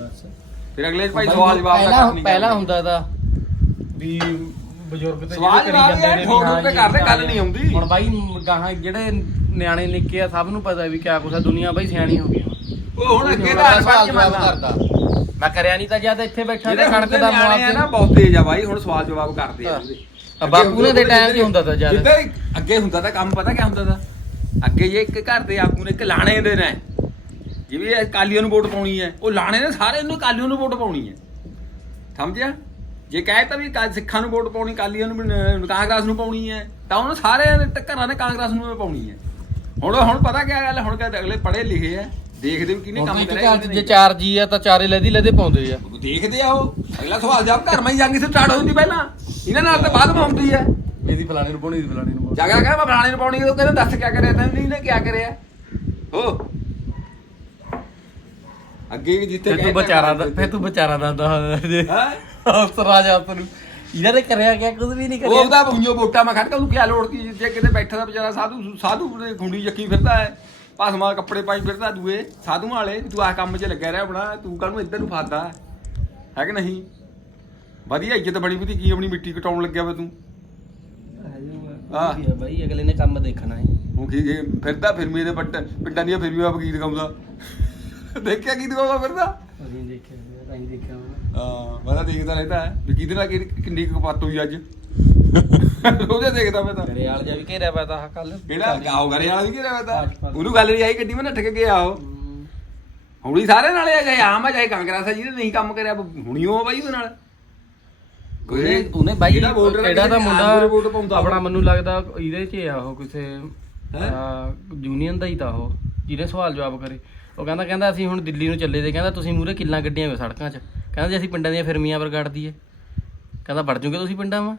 S2: ਫਿਰ ਅਗਲੇ 'ਚ ਭਾਈ ਸਵਾਲ ਜਵਾਬ ਤਾਂ
S3: ਪਹਿਲਾਂ
S2: ਕਰਨੀ
S3: ਪਹਿਲਾਂ ਹੁੰਦਾ ਤਾਂ ਵੀ ਬਜ਼ੁਰਗ ਤੇ
S2: ਸਵਾਲ
S3: ਜਿਹੜੇ
S2: ਜਵਾਬ
S3: ਕਰੀ ਜਾਂਦੇ
S2: ਯਾਰ
S3: ਨੇ
S2: ਠੋਕ
S3: ਹਾਂ
S2: ਠੋਕ ਕੇ ਕਰਦੇ, ਗੱਲ ਨਹੀਂ ਆਉਂਦੀ।
S3: ਹੁਣ ਬਾਈ ਗਾਹਾਂ ਜਿਹੜੇ ਨਿਆਣੇ ਨਿੱਕੇ ਆ ਸਭ ਨੂੰ ਪਤਾ ਵੀ ਕਿਆ ਕੁਛ ਆ ਦੁਨੀਆ ਬਾਈ ਸਿਆਣੀ ਹੋ ਗਈ ਹੁਣ
S2: ਉਹ ਹੁਣ ਅੱਗੇ
S3: ਦਾ ਸਵਾਲ ਜਵਾਬ ਕਰਦਾ। ਮੈਂ ਕਰਿਆ ਨਹੀਂ ਤਾਂ ਜਦ ਇੱਥੇ ਬੈਠਾ ਤੇ
S2: ਜਿਹੜੇ
S3: ਕਣਕ ਦਾ
S2: ਨਿਆਣੇ ਆ ਨਾ
S3: ਮੁਆਵਜ਼ਾ
S2: ਬਹੁਤ ਤੇਜ਼ ਆ ਬਾਈ ਹੁਣ ਸਵਾਲ ਜਵਾਬ ਕਰਦੇ ਆ ਉਹਦੇ
S3: ਆ ਬਾਪੂ ਨੇ ਦੇ ਟਾਈਮ 'ਚ ਹੁੰਦਾ ਤਾਂ ਜ਼ਿਆਦਾ।
S2: ਜਿੱਦਾਂ ਅੱਗੇ ਹੁੰਦਾ ਤਾਂ ਕੰਮ ਪਤਾ ਕਿਆ ਹੁੰਦਾ ਤਾਂ। ਅੱਗੇ ਜੇ ਇੱਕ ਘਰ ਦੇ ਆਗੂ ਨੇ ਇੱਕ ਲਾਣੇ ਦੇ ਨੇ ਜਿਵੇਂ ਇਹ ਕਾਲੀਆਂ ਨੂੰ ਵੋਟ ਪਾਉਣੀ ਹੈ ਉਹ ਲਾਣੇ ਨੇ ਸਾਰੇ ਨੂੰ ਕਾਲੀਆਂ ਨੂੰ ਵੋਟ ਪਾਉਣੀ ਹੈ। ਸਮਝਿਆ? ਜੇ ਕਹੇ ਤਾਂ ਵੀ ਕਾ- ਸਿੱਖਾਂ ਨੂੰ ਵੋਟ ਪਾਉਣੀ ਕਾਲੀਆਂ ਨੂੰ ਕਾਂਗਰਸ ਨੂੰ ਪਾਉਣੀ ਹੈ। ਤਾਂ ਉਹਨਾਂ ਸਾਰੇ ਘਰਾਂ ਨੇ ਕਾਂਗਰਸ ਨੂੰ ਪਾਉਣੀ ਹੈ। ਹੁਣ ਹੁਣ ਪਤਾ ਕਿਆ ਗੱਲ? ਹੁਣ ਕਹਿੰਦੇ ਅਗਲੇ ਪੜ੍ਹੇ ਲਿਖੇ ਆ ਦੇਖਦੇ ਵੀ ਕਿਹਨੇ ਕੰਮ ਕਰਿਆ
S3: ਜੇ। ਚਾਰ ਜੀ ਆ ਤਾਂ ਚਾਰੇ ਲੈਦੀ ਲੈਦੇ ਪਾਉਂਦੇ ਆ।
S2: ਦੇਖਦੇ ਆ ਉਹ। ਅਗਲਾ ਸਵਾਲ ਜਵਾਬ ਘਰ ਮੈਂ ਜਾਂਗੀ ਸਟਾਰਟ ਹੋ ਜਾਂਦੀ ਪਹਿਲਾਂ। ਇਹਨਾਂ ਨਾਲ ਤਾਂ ਬਾਅਦ ਵਿੱਚ ਹੁੰਦੀ ਹੈ।
S3: ਇਹਦੀ ਫਲਾਣੇ ਨੂੰ ਪਾਉਣੀ ਇਹਦੀ ਫਲਾਣੇ ਨੂੰ
S2: ਜਗਾ ਕਹਾਂ ਮੈਂ ਫਲਾਣੇ ਨੂੰ ਪਾਉਣੀ ਉਹ ਕਹਿੰਦਾ ਦੱਸ ਕਿਆ ਕਰਿਆ ਤੈਨੂੰ ਨਹੀਂ ਨੇ ਕਿਆ ਕਰਿਆ। ਹੋ। ਅੱਗੇ ਵੀ ਜਿੱਥੇ
S3: ਫਿਰ ਤੂੰ ਵਿਚਾਰਾ ਦਾ ਫਿਰ ਤੂੰ ਵਿਚਾਰਾ ਦਾ ਦਾ
S2: ਹੈ?
S3: ਅਫਸਰ ਆ ਜਾ ਤੈਨੂੰ ਇਹਨਾਂ ਨੇ ਕਰਿਆ ਕਿਆ ਕੁਝ ਵੀ ਨਹੀਂ
S2: ਉਹ
S3: ਕਰਿਆ
S2: ਉਹਦਾ ਪੁੰਜੋ ਵੋਟਾਂ ਮੈਂ ਖੜ ਕੇ ਉਹਨੂੰ ਕਿਆ ਲੋੜ ਕੀ ਜੇ ਕਿਤੇ ਬੈਠਾ ਦਾ ਵਿਚਾਰਾ ਸਾਧੂ ਸਾਧੂ ਦੇ ਖੁੰਡੀ ਚੱਕੀ ਫਿਰਦਾ ਹੈ। ਭਸਮਾ ਕੱਪੜੇ ਪਾਈ ਫਿਰਦਾ ਦੂਏ ਸਾਧੂਆਂ ਵਾਲੇ ਵੀ ਤੂੰ ਆਹ ਕੰਮ 'ਚ ਲੱਗਿਆ ਰਿਹਾ ਆਪਣਾ ਤੂੰ ਕਾਹਨੂੰ ਇੱਧਰ ਨੂੰ ਫਾਦਾ ਹੈ ਕਿ ਨਹੀਂ? ਵਧੀਆ ਇੱਜ਼ਤ ਬਣੀ ਵੀ ਤੀ ਕੀ ਆਪਣੀ ਮਿੱਟੀ ਕਟਾਉਣ ਲੱਗਿਆ ਵਾ ਤੂੰ।
S3: ਹਾਂ ਬਾਈ ਅਗਲੇ ਨੇ ਕੰਮ ਦੇਖਣਾ ਹੈ।
S2: ਉਹ ਕੀ ਕੀ ਫਿਰਦਾ ਫਿਰ ਮੇਰੇ ਪੱਟ ਪਿੰਡਾਂ ਦੀਆਂ ਫਿਰ ਵੀ ਆਪ ਗੀਤ ਗਾਉਂਦਾ। ਦੇਖਿਆ ਗੀਤ ਗਾਉਂਦਾ ਫਿਰਦਾ?
S3: ਅਸੀਂ ਦੇਖਿਆ। ਤਾਂ ਹੀ ਦੇਖਿਆ ਹੋਣਾ।
S2: ਹਾਂ ਮੈਂ ਤਾਂ ਦੇਖਦਾ ਰਹਿੰਦਾ ਹੈ ਵੀ ਕਿਹਦੇ ਨਾਲ ਕਿਹੜੀ- ਕਿੰਨੀ ਕੁ ਹੋਈ ਅੱਜ। ਉਹਦੇ ਦੇਖਦਾ ਮੈਂ ਤਾਂ।
S3: ਘਰੇ ਵਾਲ ਜਾ ਵੀ ਘੇਰਿਆ ਪਿਆ ਤਾਂ ਕੱਲ
S2: ਕਿਹੜਾ? ਗਾਉ ਘਰੇ ਵਾਲਾ ਵੀ ਕਿਹੜਾ ਪਤਾ ਉਹਨੂੰ ਗੱਲ ਨਹੀਂ ਆਈ ਗੱਡੀ ਮੈਂ ਨੱਠ ਕੇ ਗਿਆ ਉਹ। ਹੁਣੀ ਸਾਰੇ ਨਾਲੇ ਆ ਚਾਹੇ ਆਮ ਆ ਚਾਹੇ ਕਾਂਗਰਸ ਆ ਜਿਹਨੇ ਨਹੀਂ ਕੰਮ ਕਰਿਆ ਹੁਣੀ ਉਹ ਆ ਬਾਈ ਉਹਦੇ ਨਾਲ।
S3: ਉਹਨੇ ਉਹਨੇ ਬਾਈ
S2: ਜਿਹੜਾ ਵੋਟ
S3: ਕਿਹੜਾ
S2: ਪਾਉਂਦਾ
S3: ਮੁੰਡਾ ਆਪਣਾ ਮੈਨੂੰ ਲੱਗਦਾ ਇਹਦੇ 'ਚ ਆ ਉਹ ਕਿਸੇ
S2: ਹੈਂ?
S3: ਯੂਨੀਅਨ ਦਾ ਹੀ ਤਾਂ ਉਹ ਜਿਹਨੇ ਸਵਾਲ ਜਵਾਬ ਕਰੇ। ਉਹ ਕਹਿੰਦਾ ਕਹਿੰਦਾ ਅਸੀਂ ਹੁਣ ਦਿੱਲੀ ਨੂੰ ਚੱਲੇ ਤੇ ਕਹਿੰਦਾ ਤੁਸੀਂ ਮੂਰੇ ਕਿੱਲਾਂ ਗੱਡੀਆਂ ਹੋ ਸੜਕਾਂ 'ਚ। ਕਹਿੰਦਾ ਜੇ ਅਸੀਂ ਪਿੰਡਾਂ ਦੀਆਂ ਫਿਰਮੀਆਂ ਪਰ ਗੱਡ ਦਈਏ। ਕਹਿੰਦਾ ਵੜ ਜੂਗੇ ਤੁਸੀਂ ਪਿੰਡਾਂ ਵਾ?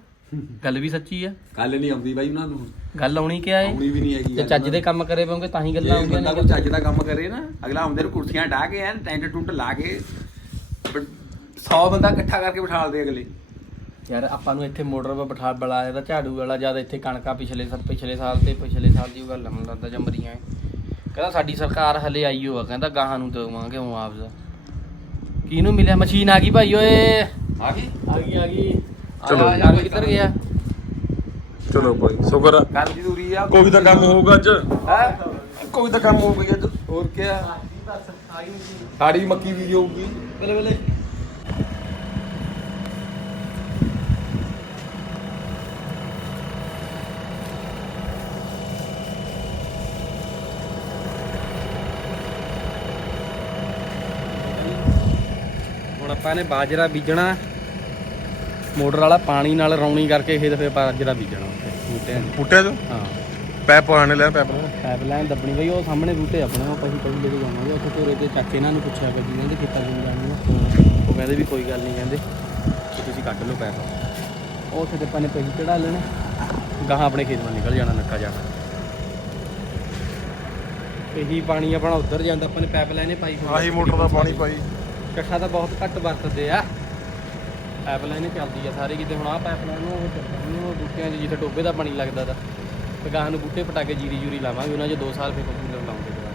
S3: ਗੱਲ ਵੀ ਸੱਚੀ ਆ।
S2: ਗੱਲ ਨਹੀਂ ਆਉਂਦੀ ਬਾਈ ਉਹਨਾਂ ਨੂੰ।
S3: ਗੱਲ ਆਉਣੀ ਕਿਆ ਏ?
S2: ਆਉਣੀ ਵੀ ਨਹੀਂ ਹੈਗੀ
S3: ਜੇ ਚੱਜ ਦੇ ਕੰਮ ਕਰੇ ਪਉਂਗੇ ਤਾਂ ਹੀ ਗੱਲਾਂ
S2: ਜੇ
S3: ਆਉਂਦੀਆਂ
S2: ਬੰਦਾ
S3: ਨੇ।
S2: ਕੋਈ ਚੱਜ ਦਾ ਕੰਮ ਕਰੇ ਨਾ ਅਗਲਾ ਆਉਂਦੇ ਨੂੰ ਕੁਰਸੀਆਂ ਢਾ ਕੇ ਐਨ ਟੈਂਟ ਟੁੰਟ ਲਾ ਕੇ 100 ਬੰਦਾ ਇਕੱਠਾ ਕਰਕੇ ਬਿਠਾ ਦੇ ਅਗਲੇ।
S3: ਯਾਰ ਆਪਾਂ ਨੂੰ ਇੱਥੇ ਮੋਟਰ 'ਤੇ ਬਿਠਾ ਬੁਲਾਇਆ ਤਾਂ ਝਾੜੂ ਵਾਲਾ ਜਦ ਇੱਥੇ ਕਣਕਾਂ ਪਿਛਲੇ ਸਾਲ ਪਿਛਲੇ ਸਾਲ ਤੇ ਪਿਛਲੇ ਸਾਲ ਦੀ ਉਹ ਗੱਲ ਮੈਨੂੰ ਲੱਗਦਾ ਜੰਮਰੀਆਂ ਏ। ਕਹਿੰਦਾ ਸਾਡੀ ਸਰਕਾਰ ਹਲੇ ਆਈ ਹੋ ਆ ਕਹਿੰਦਾ ਗਾਹਾਂ ਨੂੰ ਦੇਵਾਂਗੇ ਮੁਆਵਜ਼ਾ ਕਿਹਨੂੰ ਮਿਲਿਆ? ਮਸ਼ੀਨ ਆ ਗਈ ਭਾਈ ਓਏ।
S2: ਆ ਗਈ?
S3: ਆ ਗਈ ਆ ਗਈ।
S4: ਚਲੋ।
S3: ਆ ਗਈ ਕਿੱਧਰ ਗਿਆ?
S4: ਚਲੋ ਭਾਈ ਸ਼ੁਕਰ ਆ।
S2: ਗੱਲ ਜ਼ਰੂਰੀ ਆ।
S4: ਕੋਈ ਤਾਂ ਕੰਮ ਹੋਊਗਾ ਅੱਜ।
S2: ਹੈ?
S4: ਕੋਈ ਤਾਂ ਕੰਮ ਹੋਊਗਾ ਅੱਜ।
S2: ਹੋਰ ਕੀ ਸਾੜੀ ਮੱਕੀ ਵੀ ਜਾਊਗੀ
S3: ਬਲੇ ਬਲੇ ਆਪਾਂ ਨੇ ਬਾਜਰਾ ਬੀਜਣਾ। ਮੋਟਰ ਵਾਲਾ ਪਾਣੀ ਨਾਲ ਰੌਣੀ ਕਰਕੇ ਖੇਤ ਫੇਰ ਬਾਜਰਾ ਬੀਜਣਾ ਉੱਥੇ ਬੂਟਿਆਂ 'ਚ। ਹਾਂ।
S4: ਪੈਪ ਪਾਣੇ ਲੈ ਪੈਪ ਨੂੰ
S3: ਪਾਈਪਲਾਈਨ ਦੱਬਣੀ ਬਈ ਉਹ ਸਾਹਮਣੇ ਬੂਟੇ ਆਪਣੇ ਉਹ ਪਹੀ ਪਹੀ ਲੈ ਕੇ ਜਾਵਾਂਗੇ। ਉੱਥੇ ਤੋਰੇ ਤੇ ਚੱਕ ਕੇ ਇਹਨਾਂ ਨੂੰ ਪੁੱਛਿਆ ਕਿ ਜਿਨ੍ਹਾਂ ਦੇ ਖੇਤਾਂ ਨੂੰ ਜਾਣੀ ਉਹ ਕਹਿੰਦੇ ਵੀ ਕੋਈ ਗੱਲ ਨਹੀਂ ਕਹਿੰਦੇ ਤੁਸੀਂ ਕੱਢ ਲਓ ਪੈਪ। ਉਹ ਉੱਥੇ ਤੇ ਆਪਾਂ ਨੇ ਪਹੀ ਚੜਾ ਲੈਣਾ। ਗਾਹਾਂ ਆਪਣੇ ਖੇਤ ਵੱਲ ਨਿਕਲ ਜਾਣਾ ਨੱਕਾ ਜਾਣਾ ਇਹੀ ਪਾਣੀ ਆਪਣਾ ਉੱਧਰ ਜਾਂਦਾ ਆਪਾਂ ਨੇ ਪਾਈਪਲਾਈਨ ਹੀ ਪਾਈ ਹੋਈ ਆ।
S4: ਆਹੀ ਮੋਟਰ ਦਾ ਪਾਣੀ ਪਾਈ।
S3: ਕੱਠਾ ਤਾਂ ਬਹੁਤ ਘੱਟ ਵਰਤਦੇ ਆ। ਪਾਈਪਲਾਈਨ ਚੱਲਦੀ ਆ ਸਾਰੇ ਕਿਤੇ, ਹੁਣ ਆਹ ਪਾਈਪਲਾਈਨ ਉਹ ਚੱਲਦੀ ਉਹ ਬੂਟਿਆਂ 'ਚ ਜਿੱਥੇ ਟੋਬੇ ਦਾ ਪਾਣੀ ਲੱਗਦਾ ਤਾਂ। ਤੇ ਗਾਹਾਂ ਨੂੰ ਬੂਟੇ ਪਟਾ ਕੇ ਜੀਰੀ ਜੂਰੀ ਲਾਵਾਂਗੇ, ਉਹਨਾਂ 'ਚ 2 ਸਾਲ ਫਿਰ ਕੂਲਰ ਲਾਉਂਦੇ ਦੁਬਾਰਾ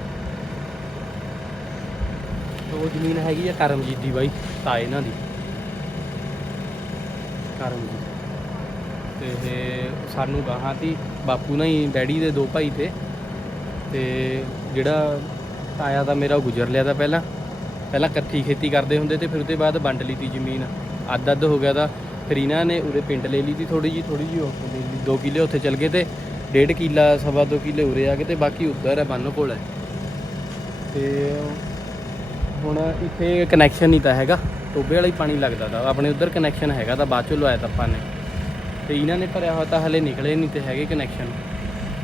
S3: ਉਹ ਜ਼ਮੀਨ ਹੈਗੀ ਆ ਕਰਮਜੀਤ ਦੀ ਬਾਈ ਤਾਏ ਇਹਨਾਂ ਦੀ। ਕਰਮਜੀਤ। ਤੇ ਸਾਨੂੰ ਗਾਹਾਂ ਤੀ ਬਾਪੂ ਨਾਲ ਹੀ, ਡੈਡੀ ਦੇ ਦੋ ਭਾਈ ਤੇ। ਤੇ ਜਿਹੜਾ ਤਾਇਆ ਦਾ ਮੇਰਾ ਉਹ ਗੁਜ਼ਰ ਲਿਆ ਤਾਂ ਪਹਿਲਾਂ। ਪਹਿਲਾਂ ਇਕੱਠੀ ਖੇਤੀ ਕਰਦੇ ਹੁੰਦੇ ਤੇ ਫਿਰ ਉਹਦੇ ਬਾਅਦ ਵੰਡ ਲਈ ਤੀ ਜ਼ਮੀਨ। ਅੱਧ ਅੱਧ ਹੋ ਗਿਆ ਤਾਂ ਫਿਰ ਇਹਨਾਂ ਨੇ ਉਰੇ ਪਿੰਡ ਲੈ ਲਈ ਤੀ ਥੋੜੀ ਜੀ ਥੋੜੀ ਜੀ ਉੱਥੇ ਲੈ ਲਈ। 2 ਕਿੱਲੇ ਉੱਥੇ ਚਲ ਗਏ ਤੇ ਡੇਢ ਕਿੱਲਾ, ਸਵਾ ਦੋ ਕਿੱਲੇ ਉਰੇ ਆ ਗਏ ਤੇ ਬਾਕੀ ਉੱਧਰ ਹੈ ਬੰਨ ਕੋਲ ਹੈ। ਤੇ ਹੁਣ ਇੱਥੇ ਕਨੈਕਸ਼ਨ ਨਹੀਂ ਤਾਂ ਹੈਗਾ। ਟੋਬੇ ਵਾਲਾ ਹੀ ਪਾਣੀ ਲੱਗਦਾ ਤਾਂ। ਆਪਣੇ ਉੱਧਰ ਕਨੈਕਸ਼ਨ ਹੈਗਾ ਤਾਂ, ਬਾਅਦ ਚੋਂ ਲਵਾਇਆ ਤਾਂ ਆਪਾਂ ਨੇ। ਤੇ ਇਹਨਾਂ ਨੇ ਭਰਿਆ ਹੋਇਆ ਤਾਂ, ਹਲੇ ਨਿਕਲੇ ਨਹੀਂ ਤੇ ਹੈਗੇ ਕਨੈਕਸ਼ਨ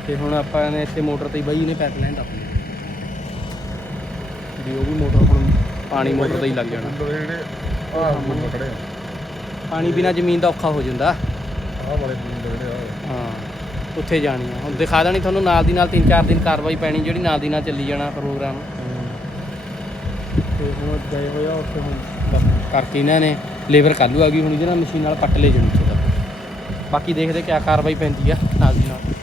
S3: ਤੇ ਹੁਣ ਆਪਾਂ ਨੇ ਇੱਥੇ ਮੋਟਰ ਤੇ ਹੀ ਬਾਈ, ਇਹਨੇ ਪਾਈਪਲਾਈਨ ਦੱਬ ਲਈ ਵੀ ਉਹ ਵੀ ਮੋਟਰ ਹੁਣ ਪਾਣੀ ਮੋਟਰ ਤੇ ਹੀ ਲੱਗ ਜਾਣਾ।
S4: ਜਿਹੜੇ ਆਹ ਮੁੰਡੇ ਖੜੇ
S3: ਪਾਣੀ ਬਿਨਾ ਜ਼ਮੀਨ ਦਾ ਔਖਾ ਹੋ ਜਾਂਦਾ।
S4: ਆਹ ਵਾਲੇ ਮੁੰਡੇ ਜਿਹੜੇ ਆ।
S3: ਹਾਂ ਉੱਥੇ ਜਾਣੀ ਆ। ਹੁਣ ਦਿਖਾ ਦੇਣੀ ਤੁਹਾਨੂੰ ਨਾਲ ਦੀ ਨਾਲ 3-4 ਦਿਨ ਕਾਰਵਾਈ ਪੈਣੀ ਜਿਹੜੀ ਨਾਲ ਦੀ ਨਾਲ ਚੱਲੀ ਜਾਣਾ ਪ੍ਰੋਗਰਾਮ। ਤੇ ਹੁਣ ਗਏ ਹੋਇਆ ਉੱਥੇ ਹੁਣ ਕਰਕੇ ਇਹਨਾਂ ਨੇ ਲੇਬਰ ਕੱਲੂ ਆ ਗਈ ਹੁਣ ਇਹਦੇ ਨਾਲ ਮਸ਼ੀਨ ਨਾਲ ਪੱਟ ਲੈ ਜਾਣੀ ਚਾਹੀਦਾ ਬਾਕੀ ਦੇਖਦੇ ਕਿਆ ਕਾਰਵਾਈ ਪੈਂਦੀ ਆ ਨਾਲ ਦੀ ਨਾਲ।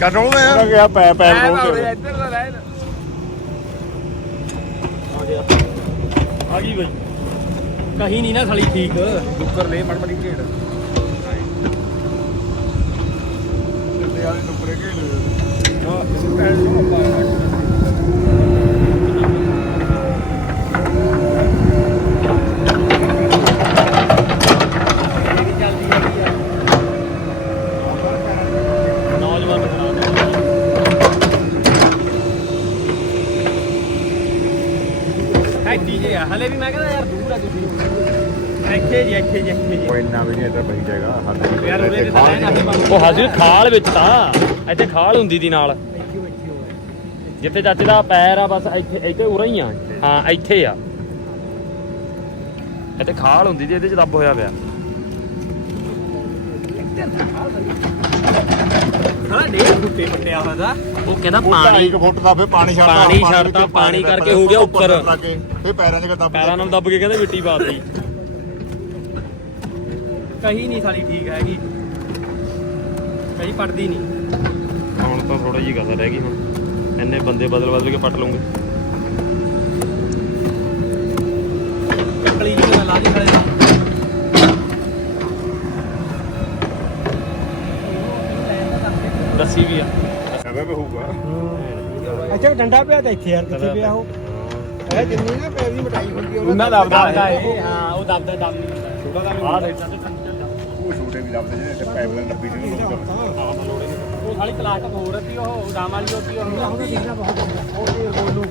S2: ਜੋ
S6: ਕੱਟ ਰੋਲਦੇ ਆ ਗਿਆ ਪੈ ਪੈ ਰੋਲ
S2: ਤਾਂ ਇੱਧਰ ਦਾ। ਰਹਿ ਨਾ
S5: ਆ ਗਈ ਬਈ। ਕਹੀਂ ਨਹੀਂ ਨਾ ਸਲੀ ਠੀਕ।
S2: ਡੁੱਕਰ ਲੈ ਮੜ ਮੜੀ ਢੇੜ
S6: ਤੇ ਆਲੇ ਨੁਕਰੇ ਘੇਲੇ
S5: ਨੌਜਵਾਨ ਬਣਾ ਦੇ ਹੈਟੀ ਜੇ ਆ ਹਲੇ ਵੀ ਮੈਂ ਕਹਿੰਦਾ ਯਾਰ ਦੂਰ ਆ ਤੁਸੀਂ ਇੱਥੇ ਜੀ ਇੱਥੇ ਜੀ ਇੱਥੇ ਜੀ
S6: ਕੋਈ ਇੰਨਾ ਵੀ ਨਹੀਂ ਇੱਧਰ ਬਈ ਜਾਏਗਾ ਹੱਥ
S5: ਯਾਰ ਉਹਦੇ ਤੇ ਤਾਂ ਰਹਿਣਾ ਸੀ ਉਹ ਖਾਲ ਵਿੱਚ ਤਾਂ ਇੱਥੇ ਖਾਲ ਹੁੰਦੀ ਦੀ ਨਾਲ। ਜਿੱਥੇ ਚਾਚੇ ਦਾ ਪੈਰ ਆ ਬਸ ਇੱਥੇ ਇੱਥੇ ਉਰਾ ਹੀ ਆ। ਹਾਂ ਇੱਥੇ ਆ। ਇੱਥੇ ਖਾਲ ਹੁੰਦੀ ਦੀ ਇਹਦੇ ਚ ਦੱਬ ਹੋਇਆ ਪਿਆ।
S1: ਹਾਂ ਡੇਢ ਫੁੱਟੇ ਪੱਟਿਆ ਹੋਇਆ ਦਾ।
S5: ਉਹ ਕਹਿੰਦਾ
S6: ਪਾਣੀ 1 ਫੁੱਟ ਦਾ ਫੇ ਪਾਣੀ ਛੱਡਦਾ
S5: ਪਾਣੀ ਛੱਡਤਾ, ਪਾਣੀ ਕਰਕੇ ਹੋ ਗਿਆ ਉੱਪਰ।
S6: ਫੇ ਪੈਰਾਂ 'ਚ ਦੱਬ
S5: ਪੈਰਾਂ ਨਾਲ ਦੱਬ ਕੇ ਕਹਿੰਦੇ ਮਿੱਟੀ ਪਾਤੀ ਕਹੀ ਨਹੀਂ ਸਾਲੀ ਠੀਕ ਹੈਗੀ। ਕਹੀ ਪੜਦੀ ਨਹੀਂ। ਹੁਣ ਤਾਂ ਥੋੜਾ ਜਿਹੀ ਗੱਲ ਰਹਿ ਗਈ ਹੁਣ। ਇੰਨੇ ਬੰਦੇ ਬਦਲ ਬਦਲ ਕੇ ਪਟ ਲੂੰਗੇ
S1: ਕਲੀ ਜੀ ਲਾ ਦੀ ਖੜੇ।
S5: ਦੱਸੀ ਵੀ ਆ।
S6: ਕਹਵੇ ਹੋਊਗਾ।
S1: ਅੱਛਾ ਡੰਡਾ ਪਿਆ ਤਾਂ ਇੱਥੇ ਯਾਰ ਕਿੱਥੇ ਪਿਆ ਉਹ? ਇਹ ਜਿੰਨੀ ਨਾ ਪੈਰ ਮਟਾਈ ਹੁੰਦੀ
S2: ਉਹਨਾਂ ਦਾ
S5: ਦਬਦਾ ਏ ਹਾਂ। ਉਹ ਦਬਦਾ ਦਬ ਛੋਟਾ ਦਾ ਆ ਦੇ
S6: ਉਹ ਛੋਟੇ ਵੀ ਲੱਭਦੇ ਨੇ ਤੇ ਪੈਪਲਾਂ ਲੱਭੀ ਨਹੀਂ
S5: ਉਹ ਸਾਲੀ ਕਲਾਕ ਹੋ ਰਹੀ ਉਹ ਦਾਮ ਵਾਲੀ ਹੋਤੀ ਉਹ
S1: ਉਹ ਤੇ ਗੋਲੂ